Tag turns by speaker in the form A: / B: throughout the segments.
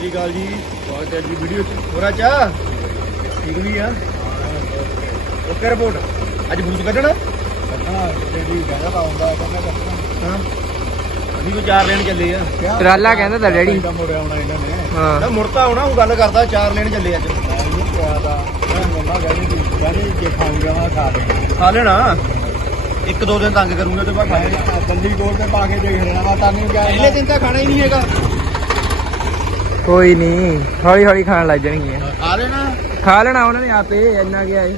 A: ਸਤਿ ਸ਼੍ਰੀ ਅਕਾਲ ਜੀ। ਸਵਾਗਤ ਹੈ ਜੀ ਵੀਡੀਓ ਚ। ਹੋਰਾ ਚਾ? ਠੀਕ ਵੀ ਆ? ਓਕੇ ਰਿਪੋਰਟ ਅੱਜ ਬੂਸ ਕੱਢਣਾ?
B: ਕੱਢਣਾ ਜਿਹੜੀ ਕਹਿੰਦਾ ਤਾਂ ਆਉਂਦਾ ਕਹਿੰਦਾ ਕੱਢਣਾ।
A: ਹਾਂ। ਅਸੀਂ ਕੋ ਚਾਰ ਲੈਣ ਚੱਲੇ ਆ।
C: ਟਰਾਲਾ ਕਹਿੰਦਾ ਤਾਂ ਡੈਡੀ।
B: ਕੰਮ ਮੁੜਿਆ ਆਉਣਾ ਇਹਨਾਂ ਨੇ।
C: ਹਾਂ।
A: ਨਾ ਮੁੜਤਾ ਆਉਣਾ ਉਹ ਗੱਲ ਕਰਦਾ ਚਾਰ ਲੈਣ ਚੱਲੇ ਅੱਜ।
B: ਮੈਂ ਨਹੀਂ ਕਿਹਾ ਤਾਂ ਮੈਂ ਮੰਮਾ ਕਹਿੰਦੀ ਸੀ ਕਹਿੰਦੀ ਜੇ ਖਾਊਂਗਾ ਮੈਂ ਖਾ ਲੈਣਾ।
A: ਖਾ ਲੈਣਾ? ਇੱਕ ਦੋ ਦਿਨ ਤੰਗ ਕਰੂੰਗਾ ਤੇ ਬਾਅਦ ਖਾ ਲੈਣਾ
B: ਮੈਂ ਦੰਦੀ ਕੋਲ ਤੇ ਪਾ ਕੇ ਦੇਖ ਲੈਣਾ ਮੈਂ ਤਾਂ ਨਹੀਂ ਕਿਹਾ
A: ਪਹਿਲੇ ਦਿਨ ਤਾਂ ਖਾਣਾ ਹੀ ਨਹੀਂ ਹੈਗਾ।
C: ਕੋਈ ਨਹੀਂ ਹੌਲੀ ਹੌਲੀ ਖਾਣ ਲੱਗ ਜਾਣਗੀਆਂ।
A: ਖਾ ਲੈਣਾ?
C: ਖਾ ਲੈਣਾ ਉਹਨਾਂ ਨੇ ਆਪੇ ਇੰਨਾ ਗਿਆ ਏ।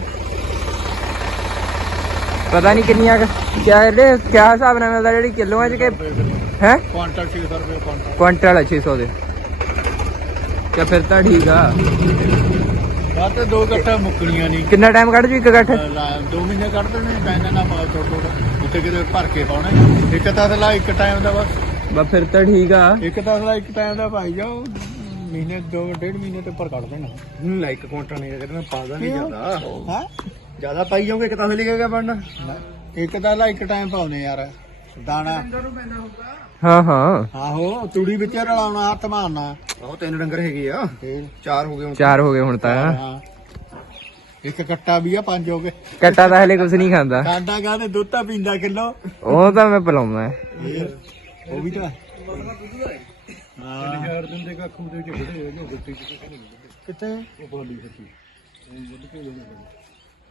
C: ਪਤਾ ਨਹੀਂ ਕਿੰਨੀਆਂ ਕਿਆ ਇਹਦੇ ਕਿਆ ਹਿਸਾਬ ਨਾਲ ਮਿਲਦਾ ਜਿਹੜੀ ਕਿਲੋਆਂ ਚ ਕਿ ਹੈ?
B: ਕੁਆਂਟਲ 600 ਰੁਪਏ ਕੁਆਂਟਲ।
C: ਕੁਆਂਟਲ ਆ 600 ਦੇ। ਕਿਆ ਫਿਰ ਤਾਂ ਠੀਕ ਆ।
B: ਜਾਂ ਤੇ ਦੋ ਗੱਠਾ ਮੁੱਕਣੀਆਂ ਨਹੀਂ
C: ਕਿੰਨਾ ਟਾਈਮ ਕੱਢ ਜੂ ਇੱਕ ਗੱਠ?
B: ਦੋ ਮਹੀਨੇ ਕੱਢ ਦੇਣੇ ਬੈਂਕਾਂ ਨਾਲ ਪਾ ਤੋੜ ਤੋੜ ਉੱਤੇ ਕਿਤੇ ਭਰ ਕੇ ਪਾਉਣੇ। ਇੱਕ ਤਸਲਾ ਇੱਕ ਟਾਈਮ ਦਾ ਬਸ।
C: ਬਸ ਫਿਰ ਤਾਂ ਠੀਕ ਆ।
B: ਇੱਕ ਤਸਲਾ ਇੱਕ ਟਾਈਮ ਦਾ ਪਾਈ ਜਾਓ। ਮਹੀਨੇ ਦੋ ਡੇਢ ਮਹੀਨੇ ਤੇ ਉੱਪਰ ਕੱਢ ਦੇਣਾ।
A: ਨਾ ਇੱਕ ਕੁਆਂਟਲ ਨਹੀਂ ਕਰਨਾ ਪਾਦਾ ਨਹੀਂ? ਜ਼ਿਆਦਾ।
B: ਹਾਂ?
A: ਜ਼ਿਆਦਾ ਪਾਈ ਜਾਓਗੇ ਇੱਕ ਤਾਂ ਲਿਖੇਗਾ ਬਣਨਾ।
B: ਇੱਕ ਤਸਲਾ ਇੱਕ ਟਾਈਮ ਪਾਉਨੇ ਯਾਰ। ਦਾਣਾ।
C: ਹਾਂ ਹਾਂ।
B: ਆਹੋ ਤੂੜੀ ਵਿੱਚ ਰਲਾਉਣਾ ਹੱਥ ਮਾਰਨਾ।
A: ਉਹ ਤਿੰਨ ਡੰਗਰ ਹੈਗੇ ਆ। ਚਾਰ ਹੋ ਗਏ ਹੁਣ
C: ਚਾਰ ਹੋ ਗਏ ਹੁਣ ਤਾਂ।
B: ਹਾਂ ਇੱਕ ਕੱਟਾ ਵੀ ਆ ਪੰਜ ਹੋ ਗਏ।
C: ਕੱਟਾ ਤਾਂ ਹਲੇ ਕੁਝ ਨਹੀਂ ਖਾਂਦਾ।
B: ਕਾਂਡਾ ਕਹਿੰਦੇ ਦੁੱਧ ਤਾਂ ਪੀਂਦਾ ਕਿਲੋ।
C: ਉਹ ਤਾਂ ਮੈਂ ਪਿਲਾਉਂਦਾ
B: ਉਹ ਵੀ ਤਾਂ। ਹਾਂ।
A: ਹਜ਼ਾਰ ਦਿਨ ਦੇ ਕੱਖੂ ਦੇ ਵਿੱਚ ਖੜੇ ਹੋ ਗੱਟੀ
B: ਕਿਤੇ
A: ਉਹ ਬੋਲੀ ਸੱਚੀ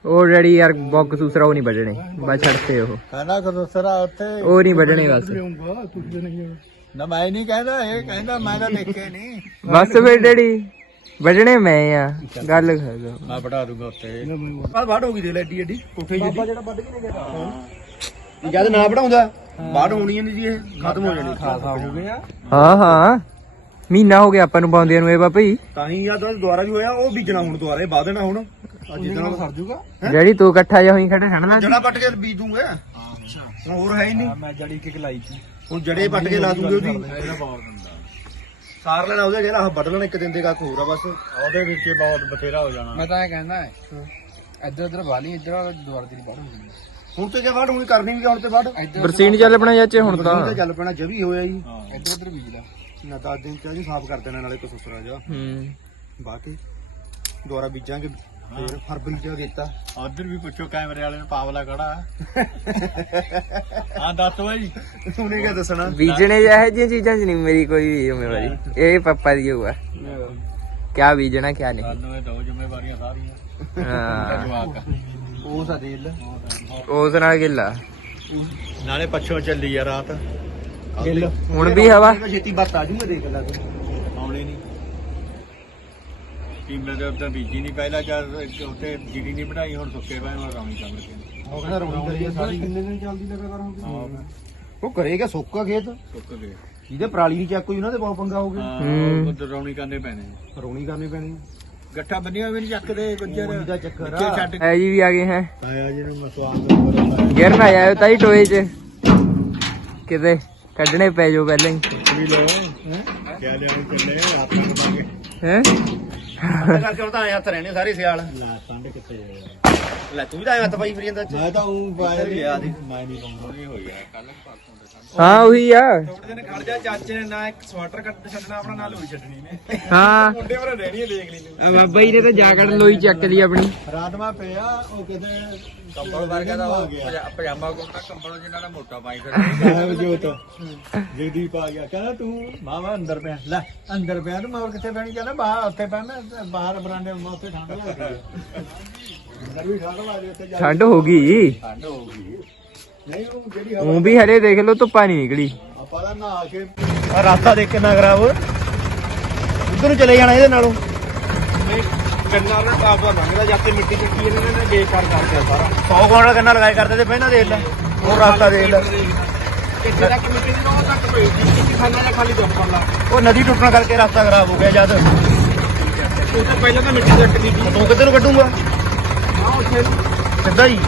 C: ਉਹ ਡੈਡੀ ਯਾਰ ਬੌਕ ਸੂਸਰਾ ਉਹ ਨਹੀਂ ਵੱਢਣੇ ਬਸ ਛੱਡਤੇ ਉਹ।
B: ਕਹਿੰਦਾ ਕਦੋਂ ਸਰਾ ਉੱਥੇ
C: ਉਹ ਨਹੀਂ ਵੱਢਣੇ ਬਸ।
B: ਨਾ ਮੈਂ ਨਹੀਂ ਕਹਿੰਦਾ ਇਹ ਕਹਿੰਦਾ ਮੈਂ ਤਾਂ ਦੇਖੇ ਨਹੀਂ।
C: ਬਸ ਫਿਰ ਡੈਡੀ ਵੱਢਣੇ ਮੈਂ ਆ ਗੱਲ ਕਰ
B: ਮੈਂ ਬੜਾ ਦੂੰਗਾ ਉੱਤੇ
A: ਆ ਹੋ ਗਈ ਦੇ ਲੈ ਏਡੀ ਏਡੀ ਕੋਠੇ ਜਿਹੀ। ਜਿਹੜਾ ਵੱਢ ਕੇ ਨਹੀਂ ਗਿਆ ਜਦ ਨਾ ਵਢਾਉਂਦਾ। ਬਾੜ ਹੋਣੀ ਨਹੀਂ ਜੀ ਇਹ ਖਤਮ ਹੋ ਜਾਣੀ। ਖਾਸਾ ਹੋ ਗਿਆ
C: ਹਾਂ ਹਾਂ। ਮਹੀਨਾ ਹੋ ਗਿਆ ਆਪਾਂ ਨੂੰ ਪਾਉਂਦਿਆਂ ਨੂੰ ਇਹ ਬਾਪਈ
A: ਤਾਂ ਹੀ ਯਾਦ ਦੁਆਰਾ ਵੀ ਹੋਇਆ ਉਹ ਬੀਜਣਾ ਹੁਣ ਦੁਆਰੇ ਬਾਅਦ ਦੇਣਾ ਹੁਣ। ਅੱਜ ਦਿਨ ਸਰ ਜੂਗਾ।
C: ਡੈਡੀ ਤੂੰ ਇਕੱਠਾ ਜਿਹਾ ਹੋਈ ਖੜਾ ਛੱਡਣਾ
A: ਜੜਾ ਪੱਟ ਕੇ ਬੀਜ ਦੂੰਗਾ ਹੁਣ ਹੋਰ ਹੈ ਹੀ ਨਹੀਂ।
B: ਮੈਂ ਜੜੀ ਕਿਕ ਲਾਈ ਸੀ।
A: ਹੁਣ ਜੜੇ ਪੱਟ ਕੇ ਲਾ ਦੂੰਗੇ ਉਹਦੀ।
B: ਇਹਦਾ ਬਹੁਤ ਦਿੰਦਾ।
A: ਸਾਰ ਲੈਣਾ ਉਹਦੇ ਜਿਹੜਾ ਆਹ ਵੱਢ ਲੈਣਾ ਇੱਕ ਦਿਨ ਦੇ ਕੱਖ ਹੋਰ ਆ ਬਸ।
B: ਉਹਦੇ ਵਿੱਚ ਬਹੁਤ ਬਥੇਰਾ ਹੋ ਜਾਣਾ।
C: ਮੈਂ ਤਾਂ ਇਹ ਕਹਿੰਦਾ ਇੱਧਰ ਇੱਧਰ ਵਾਲੀ ਇੱਧਰ ਦੁਆਰ ਦੀ ਬਾਹਰ
A: ਹੁਣ ਤੇ ਜੇ ਵੱਢ ਹੁਣ ਕਰਨੀ ਵੀ ਆ, ਹੁਣ ਤੇ ਵੱਢ।
C: ਬਰਸੀਨ ਚੱਲ ਪਣਾ ਚਾਚੇ ਹੁਣ
A: ਹੁਣ
C: ਤਾਂ।
A: ਤੇ ਚੱਲ ਪੈਣਾ ਜਵੀ ਹੋਇਆ ਜੀ।
C: ਇੱਧਰ ਇੱਧਰ ਬੀਜ ਲਾ
A: ਨਾ 10 ਦਿਨ ਚ ਜੀ ਸਾਫ਼ ਕਰ ਦੇਣਾ ਨਾਲੇ ਕੋ ਸੁਸਰਾ ਜਾ
C: ਹੂੰ।
A: ਬਾਕੀ ਦੁਆਰਾ ਬੀਜਾਂਗੇ ਫਿਰ ਫਰਵਰੀ ਚ ਦਿੱਤਾ
B: ਉਧਰ ਵੀ ਪੁੱਛੋ ਕੈਮਰੇ ਵਾਲੇ ਨੂੰ ਪਾਵਲਾ ਖੜਾ। ਹਾਂ ਦੱਸ ਬਾਈ
A: ਉਹਨੇ ਕਿਆ ਦੱਸਣਾ?
C: ਬੀਜਣੇ ਜਿਹੇ ਜਿਹੀਆਂ ਚੀਜ਼ਾਂ 'ਚ ਨਹੀਂ ਮੇਰੀ ਕੋਈ ਵੀ ਜ਼ਿੰਮੇਵਾਰੀ। ਇਹ ਪਾਪਾ ਦੀ ਹੋਊਗਾ। ਕਿਆ ਬੀਜਣਾ ਕਿਆ ਨਹੀਂ।
B: ਸਾਨੂੰ ਇਹ ਦੋ ਜ਼ਿੰਮੇਵਾਰੀਆਂ ਸਾਰੀਆਂ।
C: ਹਾਂ।
A: ਉਹ ਸਾ ਦੇ ਲੈ
C: ਉਸ ਨਾਲ ਗਿੱਲਾ
B: ਨਾਲੇ ਪੱਛੋਂ ਚੱਲੀ ਆ ਰਾਤ।
A: ਗਿੱਲ
C: ਹੁਣ ਵੀ ਹਵਾ?
A: ਛੇਤੀ ਬੱਤ ਆ ਜੂਗਾ ਦੇਖ ਲੈ ਤੂੰ।
B: ਆਉਣੀ ਨਹੀਂ। ਟੀਮ ਦੇ ਉੱਤੇ ਬੀਜੀ ਨਹੀਂ ਪਹਿਲਾਂ ਜਦ ਉੱਤੇ ਜੀਡੀ ਨਹੀਂ ਬਣਾਈ ਹੁਣ ਸੁੱਕੇ ਪਏ ਹੁਣ ਰੌਣੀ ਚੱਲ ਕੇ
A: ਉਹ ਕਹਿੰਦਾ ਰੌਣੀ ਕਰੀ ਆ ਸਾਰੀ ਕਿੰਨੇ ਦਿਨ ਚੱਲਦੀ ਲਗਾਤਾਰ ਹੁਣ
B: ਹਾਂ।
A: ਉਹ ਕਰੇਗਾ ਸੁੱਕਾ ਖੇਤ।
B: ਸੁੱਕ ਗਏ।
A: ਜਿਹਦੇ ਪਰਾਲੀ ਨਹੀਂ ਚੱਕ ਕੋਈ ਉਹਨਾਂ ਦੇ ਬਹੁਤ ਪੰਗਾ ਹੋ ਗਿਆ।
B: ਹਾਂ ਉਹ ਰੌਣੀ ਕਰਨੇ ਪੈਣੇ
A: ਰੌਣੀ ਕਰਨੀ ਪੈਣੀ
B: ਗੱਠਾ ਬੰਨਿਆ ਵੀ ਨਹੀਂ ਚੱਕਦੇ ਗੁੱਜਰ।
A: ਚੱਕਰ।
B: ਛੱਡ
C: ਐ ਜੀ ਵੀ ਆ ਗਏ ਹੈ।
B: ਆਇਆ ਜਿਹਨੂੰ ਮਸਵਾਨ ਕਰਦਾ
C: ਗਿਰ ਨਾ ਜਾਇਓ ਤਾਈ ਟੋਏ 'ਚ। ਕਿਤੇ ਕੱਢਣੇ ਪੈ ਜਾਓ ਪਹਿਲਾਂ ਹੀ।
B: ਵੀ ਲੋ ਕਿਆ ਲਿਆਉਂ ਚੱਲੇ ਆਪਾਂ ਨੂੰ ਪਾਗੇ
C: ਹੈ?
A: ਕਰਕੇ ਤਾਂ ਆਏ ਹੱਥ ਰਹਿਣੇ ਸਾਰੇ ਸਿਆਲ।
B: ਲਾ ਸੰਡ ਕਿੱਥੇ
A: ਲੈ ਤੂੰ ਵੀ ਤਾਂ ਆਏ ਹੱਥ ਪਾਈ ਫਰੀ ਜਾਂਦਾ।
B: ਮੈਂ ਤਾਂ ਉਹ ਬਾਹਰ
A: ਗਿਆ ਦੀ।
B: ਮੈਂ ਨਹੀਂ ਪਾਉਂਦਾ। ਇਹ ਹੋ ਗਿਆ ਕੱਲ ਪਰਸੋਂ ਦੇ
C: ਹਾਂ ਉਹੀ ਆ।
D: ਥੋੜੇ ਦਿਨ ਖੜ ਜਾ ਚਾਚੇ ਨੇ ਨਾ ਇੱਕ ਸਵਾਟਰ ਕੱਟ ਛੱਡਣਾ ਆਪਣਾ ਨਾਲ ਲੋਈ ਛੱਡਣੀ ਨੇ।
C: ਹਾਂ।
D: ਮੁੰਡੇ ਪਰ ਰਹਿਣੀ ਹੈ ਦੇਖ ਲਈ। ਤੂੰ
C: ਬਾਬਾ ਜੀ ਨੇ ਤਾਂ ਜਾਕਟ ਲੋਈ ਚੱਕ ਲਈ ਆਪਣੀ।
B: ਰਾਤ ਮੈਂ ਪਿਆ ਉਹ ਕਿਤੇ
D: ਕੰਬਲ ਵਰਗਾ ਦਾ ਉਹ
B: ਗਿਆ।
D: ਪਜਾ- ਪਜਾਮਾ ਕੁੜਤਾ ਕੰਬਲ ਜਿੰਨਾ ਦਾ ਮੋਟਾ ਪਾਈ ਫਿਰ
B: ਸਾਹਿਬ ਜੋਤ ਜਗਦੀਪ ਆ ਗਿਆ। ਕਹਿੰਦਾ ਤੂੰ ਮਾਵਾ ਅੰਦਰ ਪਿਆ ਲੈ ਅੰਦਰ ਪਿਆ ਤੂੰ ਮੈਂ ਹੋਰ ਕਿੱਥੇ ਪੈਣੀ ਕਹਿੰਦਾ ਬਾਹਰ ਉੱਥੇ ਪੈਣਾ ਬਾਹਰ ਬਰਾਂਡੇ ਮੈਂ ਉੱਥੇ ਠੰਡ ਲੱਗਦੀ ਹੈ ਅੰਦਰ ਵੀ ਠੰਡ ਲੱਗਦੀ ਉੱਥੇ ਜਾ ਕੇ
C: ਠੰਡ ਹੋ ਗਈ।
B: ਠੰਡ ਹੋ ਗਈ। ਨਹੀਂ ਉਹ ਜਿਹੜੀ ਹਵਾ
C: ਉਹ ਵੀ ਹਰੇ ਦੇਖ ਲਓ ਧੁੱਪਾ ਨਹੀਂ ਨਿਕਲੀ।
B: ਆਪਾਂ ਦਾ ਨਹਾ ਕੇ
A: ਆ ਰਸਤਾ ਦੇਖ ਕਿੰਨਾ ਖਰਾਬ। ਉਧਰ ਨੂੰ ਚਲੇ ਜਾਣਾ ਇਹਦੇ ਨਾਲੋਂ।
D: ਗੰਨਾ ਨਾ ਕਾਬਾ ਲੰਘਦਾ ਜਦ ਤੇ ਮਿੱਟੀ ਚੱਕੀ ਇਹਨਾਂ ਨੇ ਬੇਕਾਰ ਕਰ ਸਾਰਾ।
A: 100 ਕੋਣ ਦਾ ਕੰਨਾ ਲਗਾਏ ਕਰਦੇ ਤੇ ਪਹਿਲਾਂ ਦੇਖ ਲੈ। ਉਹ ਰਸਤਾ ਦੇਖ ਲੈ।
D: ਇੱਥੇ ਤੱਕ ਮਿੱਟੀ ਦੀ ਨੋਹ ਤੱਕ ਪਈ ਸੀ ਕਿ ਖਾਣਾ ਜਾਂ ਖਾਲੀ ਦੁੱਖ ਪੱਲਾ
A: ਉਹ ਨਦੀ ਟੁੱਟਣ ਕਰਕੇ ਰਸਤਾ ਖਰਾਬ ਹੋ ਗਿਆ ਜਦ।
D: ਉਹ ਤੋਂ ਪਹਿਲਾਂ ਤਾਂ ਮਿੱਟੀ ਚੱਕ ਦੀ ਸੀ।
A: ਤੂੰ ਕਿੱਧਰ ਨੂੰ ਕੱਢੂਗਾ?
D: ਹਾਂ ਉੱਥੇ।
A: ਸਿੱਧਾ ਹੀ।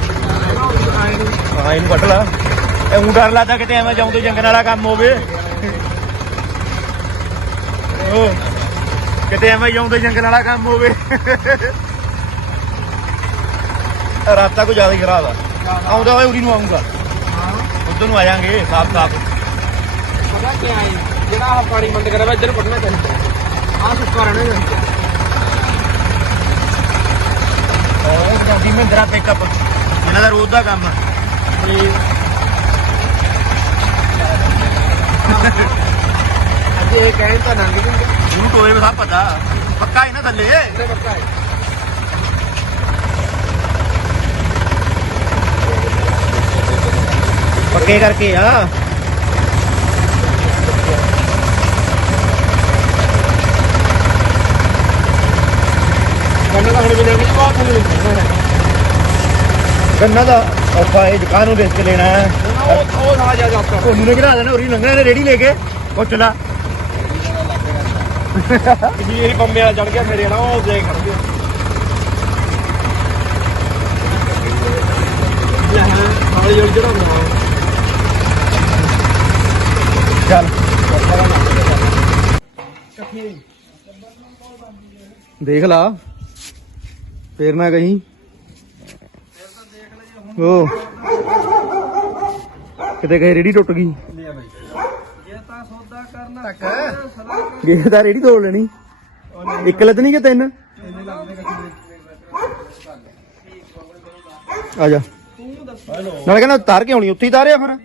A: ਹਾਂ ਇਹਨੂੰ ਕੱਢ ਲਾ। ਇਹ ਊਂ ਡਰ ਲੱਗਦਾ ਕਿਤੇ ਐਵੇਂ ਜਾਉਂ ਤੇ ਜੰਗਲ ਵਾਲਾ ਕੰਮ ਹੋਵੇ। ਉਹ ਕਿਤੇ ਐਵੇਂ ਜਾਉਂ ਤੇ ਜੰਗਲ ਵਾਲਾ ਕੰਮ ਹੋਵੇ। ਰਾਤਾ ਕੋ ਜ਼ਿਆਦਾ ਹੀ ਖਰਾਬ ਆ। ਆਉਂਦਾ ਹੋਏ ਉਰੀ ਨੂੰ ਆਉਂਗਾ
D: ਹਾਂ
A: ਉਧਰ ਨੂੰ ਆ ਜਾਾਂਗੇ ਸਾਫ਼ ਸਾਫ਼।
D: ਪਤਾ ਕੀ ਆਏ ਜਿਹੜਾ ਆਹ ਪਾਣੀ ਬੰਦ ਕਰਿਆ ਵਾ ਇੱਧਰ ਪੜਨਾ ਚਾਹੀਦਾ
A: ਆ ਸੁੱਕਾ ਰਹਿਣਾ ਚਾਹੀਦਾ ਉਹ ਗਾਂਧੀ ਮਹਿੰਦਰਾ ਪਿਕਅਪ ਇਹਨਾਂ ਦਾ ਰੋਜ਼ ਦਾ ਕੰਮ ਆ।
D: ਅੱਜ ਇਹ ਕਹਿਣ ਤਾਂ ਨੰਗ
A: ਨੂੰ ਕੋਈ ਸਭ ਪਤਾ। ਪੱਕਾ ਇਹਨਾਂ ਥੱਲੇ?
D: ਤੇ ਪੱਕਾ ਹੈ।
A: ਪੱਕੇ ਕਰਕੇ ਆ।
D: ਕੰਨ ਤਾਂ ਹੁਣ ਬਿਨਾਂ ਵੀ ਬਹੁਤ ਥੱਲੇ
A: ਗੰਨਾ ਦਾ ਔਖਾ ਇਹ ਦੁਕਾਨ ਨੂੰ ਦੇਖ ਕੇ ਲੈਣਾ ਹੈ
D: ਉਹ ਉਹ ਨਾ ਜਾ ਜਾ
A: ਉਹਨੂੰ ਨੇ ਘਰਾ ਦੇਣਾ ਉਰੀ ਲੰਘਣਾ ਨੇ ਰੇੜੀ ਲੈ ਕੇ ਪੁੱਛ ਲਾ
E: ਜੀ ਇਹ ਬੰਮੇ ਵਾਲਾ ਚੜ ਗਿਆ ਮੇਰੇ ਨਾਲ ਉਹ ਦੇ ਖੜ ਗਿਆ
D: ਹੌਲੀ ਹੌਲੀ ਜਿਹੜਾ ਬਣਾਓ
A: ਚੱਲ ਦੇਖ ਲਾ ਫੇਰ ਨਾ ਕਹੀਂ ਉਹ ਕਿਤੇ ਕਹੇ ਰੇੜੀ ਟੁੱਟ ਗਈ? ਗੇ ਤਾਂ ਰੇੜੀ ਤੋੜ ਲੈਣੀ। ਇੱਕ ਨਹੀਂ ਕਿ ਤਿੰਨ? ਆ ਜਾ। ਨਾਲੇ ਕਹਿੰਦਾ ਤਾਰ ਕੇ ਆਉਣੀ ਉੱਥੇ ਹੀ ਤਾਰਿਆ ਫਿਰ।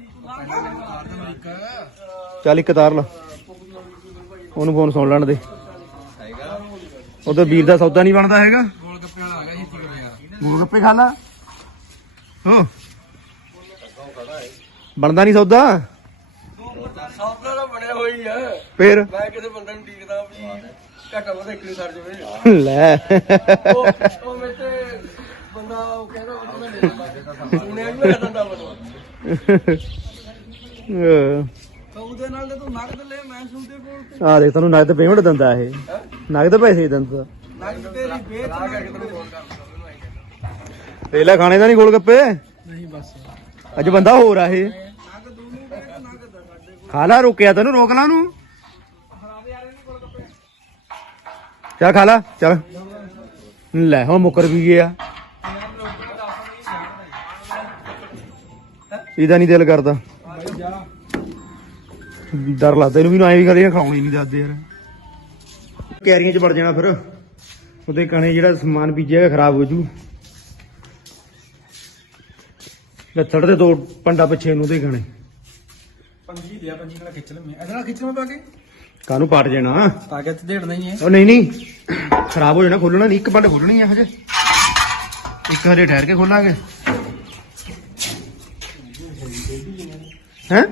A: ਚੱਲ ਇੱਕ ਤਾਰ ਲਾ। ਉਹਨੂੰ ਫੋਨ ਸੁਣ ਲੈਣ ਦੇ। ਉਧਰ ਵੀਰ ਦਾ ਸੌਦਾ ਨਹੀਂ ਬਣਦਾ ਹੈਗਾ।
D: ਗੋਲ ਗੱਪੇ ਵਾਲਾ ਆ ਗਿਆ ਯਾਰ?
A: ਗੋਲ ਗੱਪੇ ਖਾ ਲਾ। ਹੋ। ਬਣਦਾ ਨਹੀਂ ਸੌਦਾ?
D: ਸੌਦਾ ਤਾਂ ਬਣਿਆ ਹੋਈ ਆ।
A: ਫੇਰ?
D: ਮੈਂ ਕਿਸੇ ਬੰਦੇ ਨੂੰ ਡੀਕਦਾ ਵੀ ਘਟਾ ਵਾ ਇੱਕ ਨਹੀਂ ਸਰ ਜਵੇ।
A: ਲੈ।
D: ਉਹ ਉਹ ਤੇ ਬੰਦਾ ਉਹ ਕਹਿੰਦਾ ਉਹ ਮੈਂ ਲੈ ਲੈਂਦਾ ਸੁਣਿਆ ਵੀ ਮੈਂ ਦੰਦਾ ਤਾਂ ਉਹਦੇ ਨਾਲ ਤੇ ਤੂੰ ਨਗਦ ਲੈ ਮੈਂ ਸੁਣਦੇ ਕੋਲ ਤੇ।
A: ਆ ਦੇਖ ਤੈਨੂੰ ਨਗਦ ਪੇਮੈਂਟ ਦਿੰਦਾ ਇਹ। ਨਗਦ ਪੈਸੇ ਦਿੰਦਾ।
D: ਨਗਦ ਤੇਰੀ ਵੇਚ ਨਾ ਕਰਕੇ ਤੈਨੂੰ ਫੋਨ ਕਰ ਦਿੰਦਾ
A: ਪਹਿਲਾਂ ਖਾਣੇ ਦਾ ਨਹੀਂ ਗੋਲ ਗੱਪੇ?
D: ਨਹੀਂ ਬਸ।
A: ਅੱਜ ਬੰਦਾ ਹੋਰ ਆ ਇਹ।
D: ਨੂੰ
A: ਖਾ ਲਾ ਰੋਕਿਆ ਤੈਨੂੰ ਰੋਕ ਲਾ ਨੂੰ ਚੱਲ ਖਾ ਲਾ ਚੱਲ। ਲੈ ਹੁਣ ਮੁੱਕਰ ਵੀ ਗਿਆ ਇਹਦਾ ਨਹੀਂ ਦਿਲ ਕਰਦਾ। ਡਰ ਲੱਗਦਾ ਇਹਨੂੰ ਵੀ ਐਂ ਵੀ ਕਰੀਆਂ ਖਾਉਣੀ ਨਹੀਂ ਦੱਸਦੇ ਯਾਰ। ਕੈਰੀਆਂ 'ਚ ਵੜ ਜਾਣਾ ਫਿਰ। ਉਹਦੇ ਕਣੇ ਜਿਹੜਾ ਸਮਾਨ ਬੀਜਿਆ ਖਰਾਬ ਹੋ ਜੂ। ਲੱਥੜ ਦੇ ਦੋ ਪੰਡਾ ਪਿੱਛੇ ਨੂੰ ਦੇ ਕਣੇ
D: ਪੰਜੀ ਲਿਆ ਪੰਜੀ ਨਾਲ ਖਿੱਚ ਲਵੇਂ ਇਹਦੇ ਨਾਲ ਖਿੱਚ ਲਵਾਂ ਪਾ ਕੇ?
A: ਕਾਹਨੂੰ ਪਾਟ ਜਾਣਾ?
D: ਤਾਂ ਕਿ ਤੇ ਢੇੜ ਨਹੀਂ ਹੈ।
A: ਉਹ ਨਹੀਂ ਨਹੀਂ। ਖਰਾਬ ਹੋ ਜਾਣਾ ਖੋਲਣਾ ਨਹੀਂ। ਇੱਕ ਪੰਡ ਖੋਲਣੀ ਆ ਹਜੇ। ਇੱਕ ਹਜੇ ਠਹਿਰ ਕੇ ਖੋਲਾਂਗੇ। ਹੈ?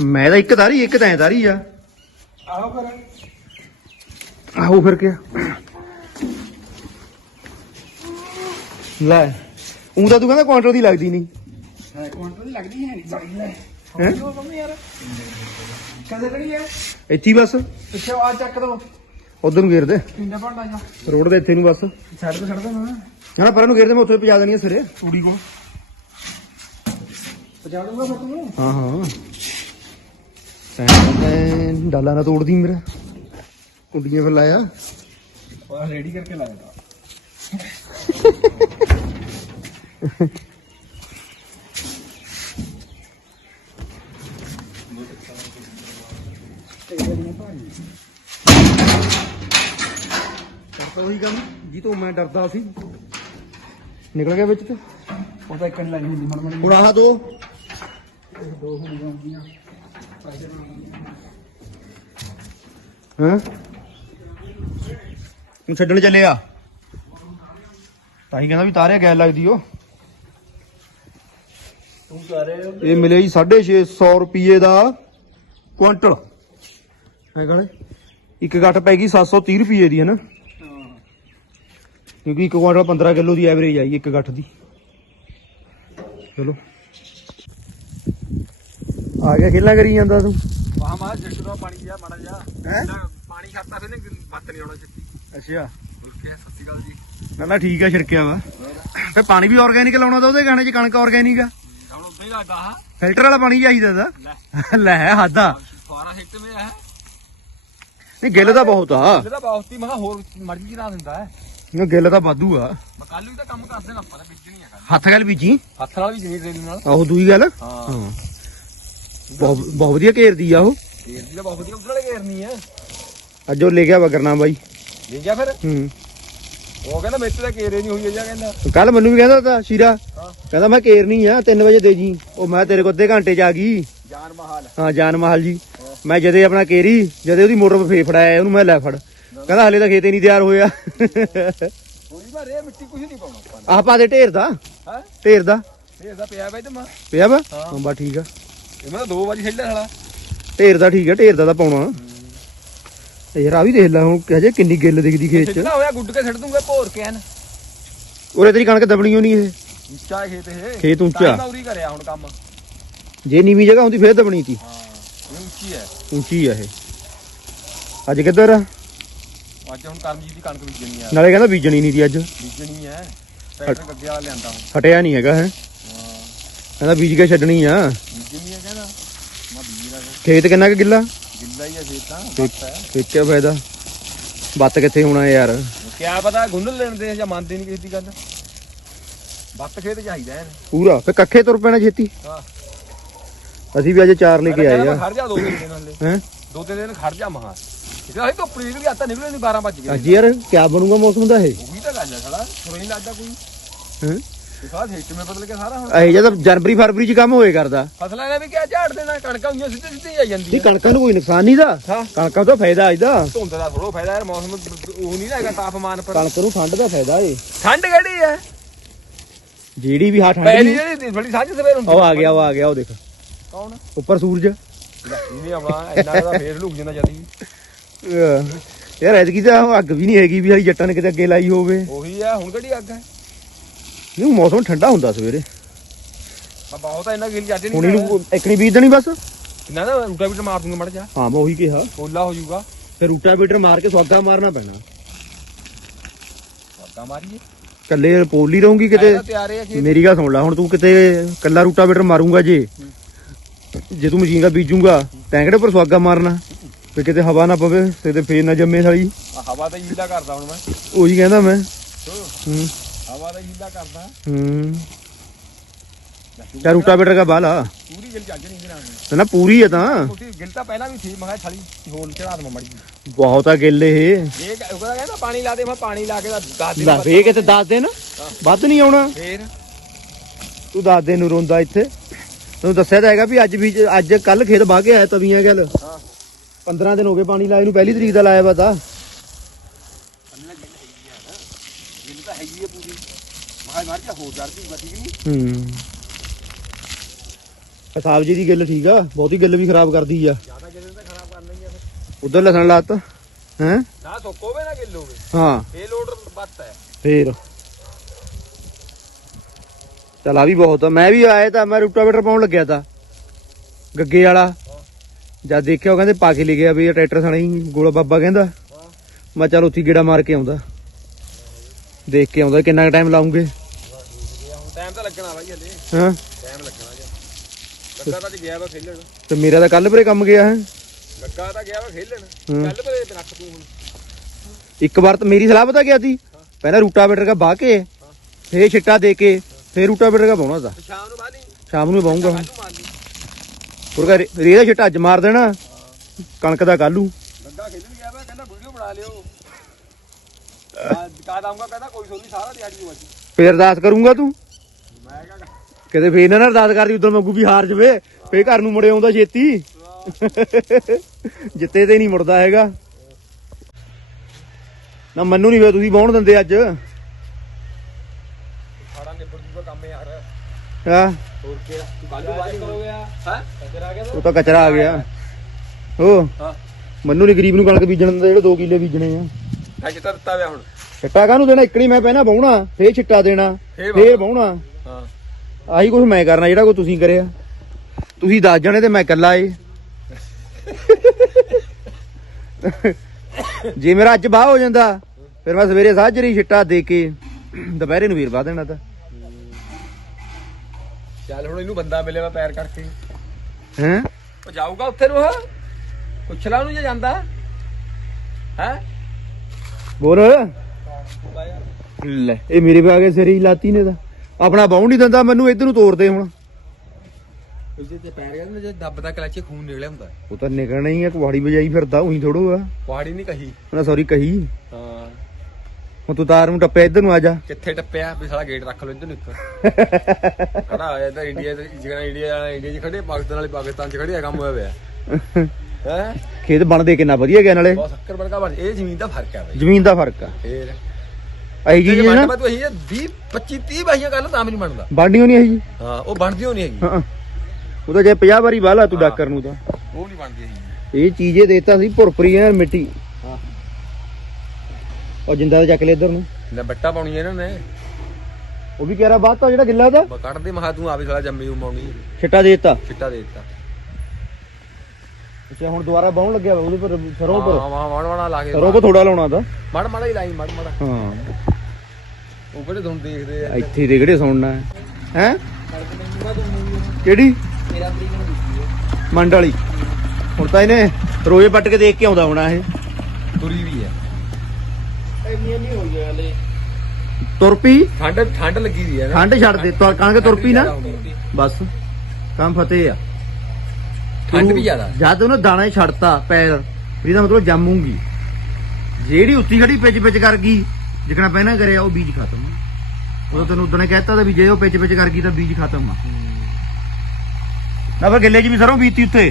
A: ਮੈਂ ਤਾਂ ਇੱਕ ਤਾਰੀ ਇੱਕ ਤਾਂ ਤਾਰੀ ਆ।
D: ਆਹੋ ਫਿਰ।
A: ਆਹੋ ਫਿਰ ਕਿਆ? ਲੈ। ਉਹ ਤਾਂ ਤੂੰ ਕਹਿੰਦਾ ਕੁਆਂਟਲ ਦੀ ਲੱਗਦੀ ਨਹੀਂ।
D: ਹੈ ਕੁਆਂਟਲ ਦੀ ਲੱਗਦੀ ਹੈ ਨਹੀਂ
A: ਹੈ?
D: ਉਹ ਮੰਮੀ ਯਾਰ ਕਦੇ ਹੈ।
A: ਇੱਥੇ ਹੀ ਬਸ।
D: ਪਿੱਛੇ ਆ ਚੱਕ ਦੋ।
A: ਉਧਰ ਨੂੰ ਘੇਰ ਦੇ।
D: ਪਿੰਡਾ ਭਾਂਡਾ ਜਾ।
A: ਰੋਡ ਦੇ ਇੱਥੇ ਨੂੰ ਬਸ।
D: ਛੱਡ ਤੇ ਛੱਡ ਦੇ ਨਾ।
A: ਹਣਾ ਪਰਾਂ ਨੂੰ ਘੇਰ ਦੇ ਮੈਂ ਉੱਥੇ ਪਜਾ ਦੇਣੀ ਆ ਸਿਰੇ। ਤੂੜੀ ਕੋਲ।
D: ਪਜਾ ਦੂੰਗਾ ਫਿਰ ਤੂੰ।
A: ਹਾਂ ਹਾਂ। ਤੈਂ ਡਾਲਾ ਨਾ ਤੋੜਦੀ ਮੇਰਾ। ਕੁੰਡੀਆਂ ਫਿਰ ਲਾਇਆ।
D: ਉਹ ਰੈਡੀ ਕਰਕੇ ਲਾਇਆ।
A: ਕਰਤਾ ਉਹੀ ਕੰਮ ਜੀ ਤੋਂ ਮੈਂ ਡਰਦਾ ਸੀ। ਨਿਕਲ ਗਿਆ ਵਿੱਚ ਤੇ।
D: ਉਹ ਤਾਂ ਇੱਕ ਨਹੀਂ ਲਾਈ ਹੁੰਦੀ ਮੜ ਮੜ।
A: ਹੁਣ ਆਹ ਦੋ।
D: ਦੋ ਹੁੰਦੀਆਂ
A: ਹਾਂ ਤੂੰ ਛੱਡਣ ਚੱਲੇ ਆ। ਤਾਂ ਹੀ ਕਹਿੰਦਾ ਵੀ ਤਾਰੇ ਗੈਲ ਲੱਗਦੀ ਉਹ
D: ਤੂੰ ਸਾਰੇ
A: ਇਹ ਮਿਲੇ ਜੀ 650 ਰੁਪਏ ਦਾ ਕੁਆਂਟਲ। ਹੈ ਗਾਲੇ ਇੱਕ ਗੱਠ ਪੈ ਗਈ 730 ਰੁਪਏ ਦੀ ਹੈ ਨਾ ਕਿਉਂਕਿ ਇੱਕ ਕੁਆਂਟਲ 15 ਕਿਲੋ ਦੀ ਐਵਰੇਜ ਆਈ ਇੱਕ ਗੱਠ ਦੀ। ਚਲੋ। ਆ ਗਿਆ ਖੇਲਾ ਕਰੀ ਜਾਂਦਾ ਤੂੰ।
D: ਵਾਹ ਮਾ ਜੱਟ ਦਾ ਪਾਣੀ ਜਾ ਮਾੜਾ ਜਾ
A: ਹੈਂ?
D: ਪਾਣੀ ਖਾਤਾ ਨੇ ਬੱਤ ਨਹੀਂ ਆਉਣਾ ਚੱਤੀ
A: ਅੱਛਾ।
D: ਬੁਲਕਿਆ ਸਤਿ ਸ਼੍ਰੀ ਅਕਾਲ ਜੀ।
A: ਨਾ ਨਾ ਠੀਕ ਆ ਛਿੜਕਿਆ ਵਾ। ਫੇ ਪਾਣੀ ਵੀ ਆਰਗੈਨਿਕ ਲਾਉਣਾ ਤਾਂ ਉਹਦੇ ਗਾਣੇ 'ਚ ਕਣਕ ਆਰਗੈਨਿਕ ਆ। ਫਿਲਟਰ ਵਾਲਾ ਪਾਣੀ ਚਾਹੀਦਾ ਦਾ ਲੈ। ਹਾਦਾ
D: ਫਾਰਾ ਹਿੱਟ ਮੇ ਹੈ।
A: ਨਹੀਂ ਗਿੱਲ ਤਾਂ ਬਹੁਤ ਆ।
D: ਇਹਦਾ ਬਹੁਤ ਹੀ ਮੈਂ ਕਿਹਾ ਹੋਰ ਮਰਜ਼ੀ ਨਾ ਦਿੰਦਾ ਹੈ।
A: ਨਾ ਗਿੱਲ ਤਾਂ ਵਾਧੂ ਆ।
D: ਮੈਂ ਕੱਲ ਵੀ ਤਾਂ ਕੰਮ ਕਰ ਦੇਣਾ ਤਾਂ ਬੀਜਣੀ ਆ
A: ਹੱਥ ਗੱਲ ਬੀਜੀ?
D: ਹੱਥ ਨਾਲ ਵੀ ਜ਼ਮੀਨ ਰੇਲੀ ਨਾਲ।
A: ਆਹੋ ਦੂਈ ਗੱਲ?
D: ਹਾਂ।
A: ਹਾਂ। ਬਹੁਤ ਬਹੁਤ ਵਧੀਆ ਘੇਰਦੀ ਆ ਉਹ।
D: ਫੇਰ ਦੀ ਤਾਂ ਬਹੁਤ ਵਧੀਆ ਉਧਰ ਵਾਲੇ ਘੇਰਨੀ ਹੈ
A: ਅੱਜ ਉਹ ਲੈ ਗਿਆ ਬਗਰਨਾ ਬਾਈ।
E: ਫਿਰ?
A: ਹੂੰ।
E: ਉਹ ਕਹਿੰਦਾ ਮੇਰੇ ਤੇ ਤਾਂ ਕੇਰੇ ਨਹੀਂ ਹੋਈ ਅਜਾ ਕਹਿੰਦਾ
A: ਕੱਲ ਮੈਨੂੰ ਵੀ ਕਹਿੰਦਾ ਤਾ ਸ਼ੀਰਾ।
E: ਹਾਂ।
A: ਕਹਿੰਦਾ ਮੈਂ ਕੇਰਨੀ ਆ 3 ਵਜੇ ਦੇ ਜੀ। ਉਹ ਮੈਂ ਤੇਰੇ ਕੋਲ ਅੱਧੇ ਘੰਟੇ ਚ ਆ ਗਈ।
E: ਜਾਨ ਮਹਾਲ।
A: ਹਾਂ ਜਾਨ ਮਹਾਲ ਜੀ। ਮੈਂ ਜਦੇ ਆਪਣਾ ਕੇਰੀ ਜਦੇ ਉਹਦੀ ਮੋਟਰ ਫੇ ਫੜਾਇਆ ਉਹਨੂੰ ਮੈਂ ਲੈ ਫੜ। ਕਹਿੰਦਾ ਹਲੇ ਤਾਂ ਖੇਤੇ ਨਹੀਂ ਤਿਆਰ ਹੋਇਆ।
E: ਹੋਈ ਮੈਂ ਰੇ ਮਿੱਟੀ ਕੁਝ ਨਹੀਂ ਪਾਉਣਾ ਆਪਾਂ
A: ਆਹ ਪਾ ਦੇ ਢੇਰ ਦਾ।
E: ਹਾਂ?
A: ਢੇਰ ਦਾ।
E: ਇਹ ਦਾ ਪਿਆ ਬਾਈ ਤੇ ਮਾਂ।
A: ਪਿਆ ਵਾ?
E: ਹਾਂ।
A: ਬਾ ਠੀਕ ਆ।
E: ਇਹ ਮੈਂ ਤਾਂ ਦੋ ਵਾਰੀ ਖੇਡਿਆ ਸਾਲਾ।
A: ਢੇਰ ਦਾ ਠੀਕ ਆ ਢੇਰ ਦਾ ਤਾਂ ਪਾਉਣਾ। ਯਾਰ ਆ ਵੀ ਦੇਖ ਲੈ ਹੁਣ ਹਜੇ ਕਿੰਨੀ ਗਿੱਲ ਦਿਖਦੀ ਖੇਤ ਚ।
E: ਸਿੱਧਾ ਹੋਇਆ ਗੁੱਡ ਕੇ ਛੱਡ ਦੂੰਗਾ ਭੋਰ ਕੇ ਹਨ
A: ਉਰੇ ਤੇਰੀ ਕਣਕ ਦਬਣੀ ਹੋਣੀ ਇਹ।
E: ਉੱਚਾ ਖੇਤ ਇਹ।
A: ਖੇਤ ਉੱਚਾ।
E: ਤਾਂ ਹੀ ਉਰੀ ਕਰਿਆ ਹੁਣ ਕੰਮ।
A: ਜੇ ਨੀਵੀਂ ਜਗ੍ਹਾ ਹੁੰਦੀ ਫੇਰ ਦਬਣੀ ਤੀ।
E: ਹਾਂ ਇਹ ਉੱਚੀ ਹੈ।
A: ਉੱਚੀ ਆ ਇਹ। ਅੱਜ ਕਿੱਧਰ ਆ?
E: ਅੱਜ ਹੁਣ ਕਰਮਜੀਤ ਦੀ ਕਣਕ ਬੀਜਣੀ ਆ।
A: ਨਾਲੇ ਕਹਿੰਦਾ ਬੀਜਣੀ ਨਹੀਂ ਦੀ ਅੱਜ।
E: ਬੀਜਣੀ ਹੈ। ਟਰੈਕਟਰ ਵਾਲਾ ਲਿਆਂਦਾ ਹੁਣ।
A: ਹਟਿਆ ਨਹੀਂ ਹੈਗਾ ਹੈ।
E: ਹਾਂ।
A: ਕਹਿੰਦਾ ਬੀਜ ਕੇ ਛੱਡਣੀ ਆ।
E: ਬੀਜਣੀ ਹੈ ਕਹਿੰਦਾ। ਮੈਂ ਬੀਜ ਲਾ
A: ਖੇਤ ਕਿੰਨਾ ਕੁ ਗਿੱਲਾ?
E: ਹੀ ਤਾਂ ਹੈ।
A: ਫੇਰ ਕਿਆ ਫਾਇਦਾ? ਬੱਤ ਕਿੱਥੇ ਹੋਣਾ ਯਾਰ?
E: ਕਿਆ ਪਤਾ ਗੁੰਨ ਲੈਣ ਦੇ ਜਾਂ ਮੰਨਦੇ ਨਹੀਂ ਕਿਸੇ ਦੀ ਗੱਲ। ਬੱਤ ਖੇਤ ਚਾਹੀਦਾ ਹੈ
A: ਪੂਰਾ ਫੇ ਕੱਖੇ ਤੁਰ ਪੈਣਾ ਛੇਤੀ।
E: ਹਾਂ।
A: ਅਸੀਂ ਵੀ ਅੱਜ ਚਾਰ ਲੈ ਕੇ ਆਏ ਆ।
E: ਖੜ ਜਾ ਦੋ ਤਿੰਨ ਦਿਨ ਹਲੇ।
A: ਹੈ?
E: ਦੋ ਤਿੰਨ ਦਿਨ ਖੜ ਜਾ ਮਹਾ। ਇਹਦਾ ਹੀ ਧੁੱਪ ਨਿਕਲ ਗਿਆ ਤਾਂ ਨਿਕਲੇ ਨਹੀਂ 12 ਵਜ ਗਏ।
A: ਅੱਜ ਯਾਰ ਕਿਆ ਬਣੂਗਾ ਮੌਸਮ ਦਾ ਇਹ?
E: ਉਹੀ ਤਾਂ ਗੱਲ ਹੈ ਸਾਲਾ ਲੱਗਦਾ ਕੋਈ।
A: ਹੈ?
E: ਬਦਲ ਕੇ ਸਾਰਾ ਹੁਣ
A: ਇਹ ਜਦ ਜਨਵਰੀ ਫਰਵਰੀ ਚ ਕੰਮ ਹੋਏ ਕਰਦਾ।
E: ਫਸਲਾਂ ਨੇ ਵੀ ਕਿਆ ਝਾੜ ਦੇਣਾ ਕਣਕਾਂ ਉਈਆਂ ਸਿੱਧੀ ਸਿੱਧੀ ਆ
A: ਇਹ
E: ਜਾਂਦੀਆਂ
A: ਕਣਕਾਂ ਨੂੰ ਕੋਈ ਨੁਕਸਾਨ ਨਹੀਂ ਦਾ।
E: ਹਾਂ।
A: ਕਣਕਾਂ ਤੋਂ ਫਾਇਦਾ ਇਹਦਾ।
E: ਧੁੰਦ ਦਾ ਥੋੜਾ ਫਾਇਦਾ ਯਾਰ ਮੌਸਮ ਉਹ ਨਹੀਂ ਹੈਗਾ ਤਾਪਮਾਨ ਪਰ।
A: ਕਣਕ ਨੂੰ ਠੰਡ ਦਾ ਫਾਇਦਾ ਏ।
E: ਠੰਡ ਕਿਹੜੀ ਹੈ?
A: ਜਿਹੜੀ ਵੀ ਹਾਂ ਠੰਡ
E: ਪਹਿਲੀ
A: ਨਹੀਂ
E: ਜਿਹੜੀ ਬੜੀ ਸਾਂਝ ਸਵੇਰ ਹੁੰਦੀ।
A: ਉਹ ਆ ਗਿਆ ਉਹ ਆ ਗਿਆ ਉਹ ਦੇਖ।
E: ਕੌਣ?
A: ਉੱਪਰ ਸੂਰਜ।
E: ਨਹੀਂ ਆਉਣਾ ਇੰਨਾ ਦਾ ਫੇਰ ਲੁਕ ਜਾਂਦਾ ਜਦੀ।
A: ਅਹ ਯਾਰ ਐਤਕੀ ਤਾਂ ਅੱਗ ਵੀ ਨਹੀਂ ਹੈਗੀ ਵੀ ਹਾਈ ਜੱਟਾਂ ਨੇ ਕਿਤੇ ਅੱਗੇ ਲਾਈ ਹੋਵੇ।
E: ਉਹੀ ਆ ਹੁਣ ਕਿਹੜੀ ਅੱਗ ਹੈ?
A: ਨਹੀਂ ਮੌਸਮ ਠੰਡਾ ਹੁੰਦਾ ਸਵੇਰੇ।
E: ਮੈਂ ਬਹੁਤ ਇੰਨਾ ਗਿਲ ਜਾਂਦੇ
A: ਹੁਣ
E: ਨਹੀਂ
A: ਇਹਨੂੰ ਇੱਕ ਨਹੀਂ ਬੀਜ ਦੇਣੀ ਬਸ।
E: ਨਾ ਨਾ ਰੂਟਾ ਵੀ ਮਾਰ ਦੂੰਗਾ ਮੜ ਜਾ
A: ਹਾਂ ਮੈਂ ਉਹੀ ਕਿਹਾ।
E: ਪੋਲਾ ਹੋ ਜਾਊਗਾ।
A: ਫਿਰ ਰੂਟਾ ਬੀਟਰ ਮਾਰ ਕੇ ਸਵਾਗਾ ਮਾਰਨਾ ਪੈਣਾ।
E: ਸੱਕਾ ਮਾਰੀਏ।
A: ਕੱਲੇ ਪੋਲੀ ਰਹੂੰਗੀ ਕਿਤੇ।
E: ਕਿਤੇ ਤਿਆਰੇ ਆ ਖੇਤ
A: ਮੇਰੀ ਗੱਲ ਸੁਣ ਲੈ ਹੁਣ ਤੂੰ ਕਿਤੇ ਕੱਲਾ ਰੂਟਾ ਬੀਟਰ ਮਾਰੂੰਗਾ ਜੇ। ਜੇ ਤੂੰ ਮਸ਼ੀਨ ਦਾ ਬੀਜੂਗਾ ਤੈਂ ਕਿਹੜੇ ਪਰ ਸਵਾਗਾ ਮਾਰਨਾ? ਤੇ ਕਿਤੇ ਹਵਾ ਨਾ ਪਵੇ ਤੇ ਫੇਰ ਨਾ ਜੰਮੇ ਸਾਲੀ।
E: ਆ ਹਵਾ ਤਾਂ ਹੀਲਾ ਕਰਦਾ ਹੁਣ ਮੈਂ।
A: ਉਹੀ ਕਹਿੰਦਾ ਮੈਂ।
E: ਹੂੰ। ਹਵਾ ਦਾ ਹੀਲਾ ਕਰਦਾ।
A: ਹੂੰ। ਯਾਰ ਰੂਟਾ ਬੀਟਰ ਦਾ ਬਾਲਾ
E: ਪੂਰੀ ਗਿਲ ਚੱਜ ਨਹੀਂ ਇਹਨਾਂ ਨੂੰ
A: ਤੇ ਨਾ ਪੂਰੀ ਹੈ ਤਾਂ।
E: ਛੋਟੀ ਗਿਲ ਤਾਂ ਪਹਿਲਾਂ ਵੀ ਸੀ ਮੈਂ ਕਿਹਾ ਛਲੀ ਹੋਲ ਚੜਾ ਦਵਾਂ ਮੜੀ
A: ਬਹੁਤ ਆ ਗਿੱਲ ਇਹ।
E: ਇਹ ਕ- ਉਹ ਕਹਿੰਦਾ ਪਾਣੀ ਲਾ ਦੇ ਮੈਂ ਪਾਣੀ ਲਾ ਕੇ ਦੱਸ ਦੇ
A: ਦੱਸ ਇਹ ਕਿਤੇ ਦੱਸ ਦੇ ਨਾ? ਵੱਧ ਨਹੀਂ ਆਉਣਾ।
E: ਫੇਰ?
A: ਤੂੰ ਦੱਸ ਦੇ ਨੂੰ ਰੋਂਦਾ ਇੱਥੇ। ਤੈਨੂੰ ਦੱਸਿਆ ਤਾਂ ਹੈਗਾ ਵੀ ਅੱਜ ਵੀ ਅੱਜ ਕੱਲ ਖੇਤ ਬਾਹ ਕੇ ਆਇਆ ਤਵੀਆਂ ਗੱਲ
E: ਹਾਂ।
A: 15 ਦਿਨ ਹੋ ਗਏ ਪਾਣੀ ਲਾਏ ਨੂੰ ਪਹਿਲੀ ਤਰੀਕ ਦਾ ਲਾਇਆ ਵਾ ਤਾਂ
E: ਗਿਲ ਤਾਂ ਹੈਗੀ ਹੈ ਪੂਰੀ ਮੈਂ ਮਾਰ ਕੇ ਹੋ ਠੀਕ ਨਹੀਂ
A: ਹੂੰ। ਸਾਹਿਬ ਜੀ ਦੀ ਗੱਲ ਠੀਕ ਆ ਬਹੁਤੀ ਗੱਲ ਵੀ ਖਰਾਬ ਕਰਦੀ ਆ।
E: ਜ਼ਿਆਦਾ ਤਾਂ ਖਰਾਬ
A: ਉਧਰ ਲਸਣ ਲਾਤਾ ਹੈ?
E: ਨਾ ਸੁੱਕੋਵੇ ਨਾ ਗਿੱਲ ਹੋਵੇ।
A: ਹਾਂ।
E: ਇਹ ਲੋਡ ਬੱਤ ਹੈ।
A: ਫੇਰ। ਚਲ ਆ ਵੀ ਬਹੁਤ ਆ। ਮੈਂ ਵੀ ਆਇਆ ਤਾਂ ਮੈਂ ਰੂਟਾਵੇਟਰ ਪਾਉਣ ਲੱਗਿਆ ਤਾਂ। ਗੱਗੇ ਵਾਲਾ। ਜਦ ਦੇਖਿਆ ਉਹ ਕਹਿੰਦੇ ਪਾ ਕੇ ਲੈ ਗਿਆ ਵੀ ਇਹ ਟਰੈਕਟਰ ਸਣਾ ਹੀ ਗੋਲਾ ਬਾਬਾ ਕਹਿੰਦਾ। ਮੈਂ ਚੱਲ ਉੱਥੇ ਗੇੜਾ ਮਾਰ ਕੇ ਆਉਂਦਾ। ਦੇਖ ਕੇ ਆਉਂਦਾ ਕਿੰਨਾ ਟਾਈਮ ਲਾਉਂਗੇ।
E: ਟਾਈਮ ਤਾਂ ਲੱਗਣਾ ਬਾਈ ਹਲੇ।
A: ਹਾਂ?
E: ਟਾਈਮ ਲੱਗਣਾ ਜੀ। ਲੱਗਾ ਤਾਂ ਅੱਜ ਗਿਆ ਵਾ ਖੇਲਣ।
A: ਤੇ ਮੇਰਾ ਤਾਂ ਕੱਲ ਪਰੇ ਕੰਮ ਗਿਆ ਹੈ।
E: ਲੱਗਾ ਤਾਂ ਗਿਆ ਵਾ ਖੇਲਣ। ਕੱਲ ਪਰੇ ਰੱਖ ਤੂੰ ਹੁਣ।
A: ਇੱਕ ਵਾਰ ਤਾਂ ਮੇਰੀ ਸਲਾਹ ਪਤਾ ਗਿਆ ਸੀ? ਪਹਿਲਾਂ ਰੂਟਾਵੇਟਰ ਦਾ ਬਾਹ ਕੇ ਫੇਰ ਛਿੱਟਾ ਦੇ ਕੇ ਫੇਰ ਰੂਟਾਵੇਟਰ ਦਾ ਪਾਉਣਾ ਦਾ।
E: ਸ਼ਾਮ ਨੂੰ ਨਹੀਂ
A: ਸ਼ਾਮ ਨੂੰ ਪਾਉਂਗਾ
E: ਕੱਲ ਨੂੰ ਮਾਰ ਲਈ।
A: ਪੁਰਗਾ ਰੇ ਦਾ ਛਿੱਟਾ ਅੱਜ ਮਾਰ ਦੇਣਾ। ਕਣਕ ਦਾ ਕੱਲੂ।
E: ਲੱਗਾ ਖੇਲਣ ਗਿਆ ਵਾ ਕਹਿੰਦਾ ਵੀਡੀਓ ਬਣਾ ਲਿਓ। ਕਾ ਦਾਂਗਾ ਕਹਿੰਦਾ ਕੋਈ ਸੋਨੀ ਸਾਰਾ ਦਿਹਾੜੀ ਹੋ ਅੱਜ।
A: ਫੇਰ ਅਰਦਾਸ ਕਰੂੰਗਾ ਤੂੰ। ਕਿਤੇ ਫੇਰ ਨਾ ਨਾ ਅਰਦਾਸ ਕਰਦੀ ਉਦੋਂ ਮੰਗੂ ਵੀ ਹਾਰ ਜਵੇ ਫੇਰ ਘਰ ਨੂੰ ਮੁੜੇ ਆਉਂਦਾ ਛੇਤੀ। ਜਿੱਤੇ ਤੇ ਨਹੀਂ ਮੁੜਦਾ ਹੈਗਾ। ਨਾ ਮੈਨੂੰ ਨਹੀਂ ਵੇ ਤੁਸੀਂ ਬਾਉਣ ਦਿੰਦੇ ਅੱਜ।
E: ਸਾੜਾ ਨਿਬੜ ਜੂਗਾ ਕੰਮ ਯਾਰ।
A: ਹਾਂ?
E: ਹੋਰ ਕੀ ਤੂੰ ਕੱਲ ਨੂੰ ਬਾਅਦ ਕਰੋਗੇ ਆ? ਹੈ? ਕਿੱਧਰ ਆ ਗਿਆ
A: ਉਹ ਤਾਂ ਕਚਰਾ ਆ ਗਿਆ। ਉਹ
E: ਹਾਂ।
A: ਮੈਨੂੰ ਨਹੀਂ ਗਰੀਬ ਨੂੰ ਕਣਕ ਬੀਜਣ ਦਿੰਦੇ ਜਿਹੜੇ 2 ਕਿੱਲੇ ਬੀਜਣੇ ਆ।
E: ਅੱਜ ਤਾਂ ਦਿੱਤਾ ਵਿਆ ਹੁਣ।
A: ਛਿੱਟਾ ਕਾਹਨੂੰ ਦੇਣਾ? ਮੈਂ ਬਾਉਣਾ ਫੇਰ ਛਿੱਟਾ ਦੇਣਾ
E: ਫੇਰ
A: ਫੇਰ ਬਾਉਣਾ
E: ਹਾਂ।
A: ਆਹੀ ਕੁਝ ਮੈਂ ਕਰਨਾ ਜਿਹੜਾ ਕੋਈ ਤੁਸੀਂ ਕਰਿਆ। ਤੁਸੀਂ 10 ਜਣੇ ਤੇ ਮੈਂ ਇਕੱਲਾ ਏ। ਜੇ ਮੇਰਾ ਅੱਜ ਬਾਹ ਹੋ ਜਾਂਦਾ ਫਿਰ ਮੈਂ ਸਵੇਰੇ ਸਾਜਰੀ ਛਿੱਟਾ ਦੇ ਕੇ ਦੁਪਹਿਰੇ ਨੂੰ ਵੀਰ ਬਾਹ ਦੇਣਾ ਤਾਂ।
E: ਚੱਲ ਹੁਣ ਇਹਨੂੰ ਬੰਦਾ ਮਿਲੇ ਮੈਂ ਪੈਰ ਕਰਕੇ।
A: ਹੈ?
E: ਉਹ ਜਾਊਗਾ ਉੱਥੇ ਨੂੰ ਹਾਂ? ਪੁੱਛ ਲਾ ਉਹਨੂੰ ਜੇ ਜਾਂਦਾ। ਹੈ?
A: ਬੋਲ। ਲੈ ਇਹ ਮੇਰੇ ਪਾ ਕੇ ਸਿਰ ਹੀ ਲਾਤੀ ਨੇ ਤਾਂ। ਆਪਣਾ ਬਾਹ ਨਹੀਂ ਦਿੰਦਾ ਮੈਨੂੰ ਇੱਧਰ ਨੂੰ ਤੋੜ ਦੇ ਹੁਣ।
E: ਉਹਦੇ ਤੇ ਪੈਰ ਗਿਆ ਨਾ ਜੇ ਦੱਬਦਾ ਕਲੱਚ ਖੂਨ ਨਿਕਲਿਆ ਹੁੰਦਾ।
A: ਉਹ ਤਾਂ ਨਿਕਲਣਾ ਹੀ ਆ ਕੁਹਾੜੀ ਵਜਾਈ ਫਿਰਦਾ ਉਹੀ ਥੋੜੋ ਆ
E: ਪਹਾੜੀ ਨਹੀਂ ਕਹੀ।
A: ਉਹਨਾਂ ਸੌਰੀ ਕਹੀ।
E: ਹਾਂ।
A: ਹੁਣ ਤੂੰ ਤਾਰ ਨੂੰ ਟੱਪਿਆ ਇੱਧਰ ਨੂੰ ਆ ਜਾ।
E: ਕਿੱਥੇ ਟੱਪਿਆ ਵੀ ਸਾਲਾ ਗੇਟ ਰੱਖ ਲਓ ਇੱਧਰ ਨੂੰ ਇੱਕ। ਖੜਾ ਆਇਆ ਤਾਂ ਇੰਡੀਆ ਤੇ ਜਿਹੜਾ ਇੰਡੀਆ ਵਾਲਾ ਇੰਡੀਆ 'ਚ ਖੜੇ ਪਾਕਿਸਤਾਨ ਵਾਲੇ ਪਾਕਿਸਤਾਨ 'ਚ ਖੜੇ ਆ ਕੰਮ ਹੋਇਆ ਪਿਆ। ਹੈ?
A: ਖੇਤ ਬਣਦੇ ਕਿੰਨਾ ਵਧੀਆ ਗਿਆ ਨਾਲੇ।
E: ਬਹੁਤ ਸ਼ੱਕਰ ਵਰਗਾ ਬਣ ਇਹ ਜ਼ਮੀਨ ਦਾ ਫ਼ਰਕ ਹੈ ਬਾਈ।
A: ਜ਼ਮੀਨ ਦਾ ਫ਼ਰਕ ਆ।
E: ਫੇਰ।
A: ਅਹੀ ਜੀ
E: ਜੇ
A: ਨਾ।
E: ਬਣਦਾ ਤੂੰ ਅਸੀਂ 20 25 30 ਬਾਈਆਂ ਗੱਲ ਤਾਂ ਵੀ ਨਹੀਂ ਬਣਦਾ।
A: ਬਾਡੀ ਹੋਣੀ ਅਹੀ ਜੀ।
E: ਹਾਂ ਉਹ ਬਣਦੀ ਹੋਣੀ ਹੈਗੀ।
A: ਹਾਂ ਉਹ ਤਾਂ ਜੇ 50 ਵਾਰੀ ਵਾਲਾ ਤੂੰ ਡਾਕਰ ਨੂੰ ਤਾਂ।
E: ਉਹ ਨਹੀਂ ਬਣਦੀ ਹੈਗੀ।
A: ਇਹ ਚੀਜ਼ੇ ਦੇਤਾ ਸੀ ਭੁਰਪਰੀ ਐ ਮਿੱਟੀ।
E: ਹਾਂ।
A: ਉਹ ਜਿੰਦਾ ਦਾ ਚੱਕ ਲੈ ਇੱਧਰ ਨੂੰ।
E: ਲੈ ਬੱਟਾ ਪਾਉਣੀ ਇਹਨਾਂ ਨੇ।
A: ਉਹ ਵੀ ਕਹਿ ਰਿਹਾ ਬਾਤ ਤਾਂ ਜਿਹੜਾ ਗਿੱਲਾ ਦਾ
E: ਬ- ਕੱਢਦੇ ਮਹਾ ਤੂੰ ਆਵੇ ਸਾਲਾ ਜੰਮੀ ਉਮਾਉਣੀ
A: ਛਿੱਟਾ ਦੇਤਾ।
E: ਚਿੱਟਾ ਦੇ ਦਿੱਤਾ।
A: ਅੱਛਾ ਹੁਣ ਦੁਬਾਰਾ ਬਾਉਣ ਲੱਗਿਆ ਉਹਦੇ ਪਰ ਸਰੋਂ ਪਰ
E: ਹਾਂ ਵਾਣ ਵਾਣਾ ਲਾ ਕੇ
A: ਸਰੋਂ ਪਰ ਥੋੜਾ ਲਾਉਣਾ ਤਾਂ
E: ਮੜ ਮੜਾ ਹੀ ਲਾਈ ਮੜ ਮੜਾ।
A: ਹਾਂ।
E: ਉਹ ਕਿਹੜੇ ਤੁਹਾਨੂੰ ਦੇਖਦੇ ਆ?
A: ਇੱਥੇ ਦੇ ਕਿਹੜੇ ਸੁਣਨਾ ਹੈ। ਹੈ? ਕਿਹੜੀ? ਮੰਡ ਵਾਲੀ। ਹੁਣ ਤਾਂ ਇਹਨੇ ਰੋਏ ਪੱਟ ਕੇ ਦੇਖ ਕੇ ਆਉਂਦਾ ਹੋਣਾ ਇਹ।
E: ਤੁਰੀ ਵੀ ਹੈ।
A: ਤੁਰ ਪਈ?
E: ਠੰਡ ਠੰਡ ਲੱਗੀ ਦੀ ਹੈ
A: ਠੰਡ ਛੱਡ ਦੇ। ਤੁਰ ਕਣਕ ਤੁਰ ਪਈ ਨਾ? ਬਸ। ਕੰਮ ਫਤਿਹ ਆ।
E: ਠੰਡ ਵੀ ਜ਼ਿਆਦਾ।
A: ਜਦ ਉਹਨੇ ਦਾਣਾ ਹੀ ਛੱਡਤਾ ਪੈਰ ਇਹਦਾ ਮਤਲਬ ਜੰਮੂਗੀ। ਜਿਹੜੀ ਉੱਤੀ ਖੜੀ ਪਿੱਚ ਪਿੱਚ ਕਰ ਗਈ। ਜਿਕਣਾ ਪਹਿਲਾਂ ਕਰਿਆ ਉਹ ਬੀਜ ਖਤਮ। ਉਹ ਤੈਨੂੰ ਉਦੋਂ ਨੇ ਕਹਿਤਾ ਤਾਂ ਵੀ ਜੇ ਉਹ ਪਿੱਚ ਪਿੱਚ ਕਰ ਗਈ ਤਾਂ ਬੀਜ ਖਤਮ ਆ। ਨਾ ਫਿਰ ਗਿੱਲੇ 'ਚ ਵੀ ਸਰੋਂ ਬੀਤੀ ਉੱਤੇ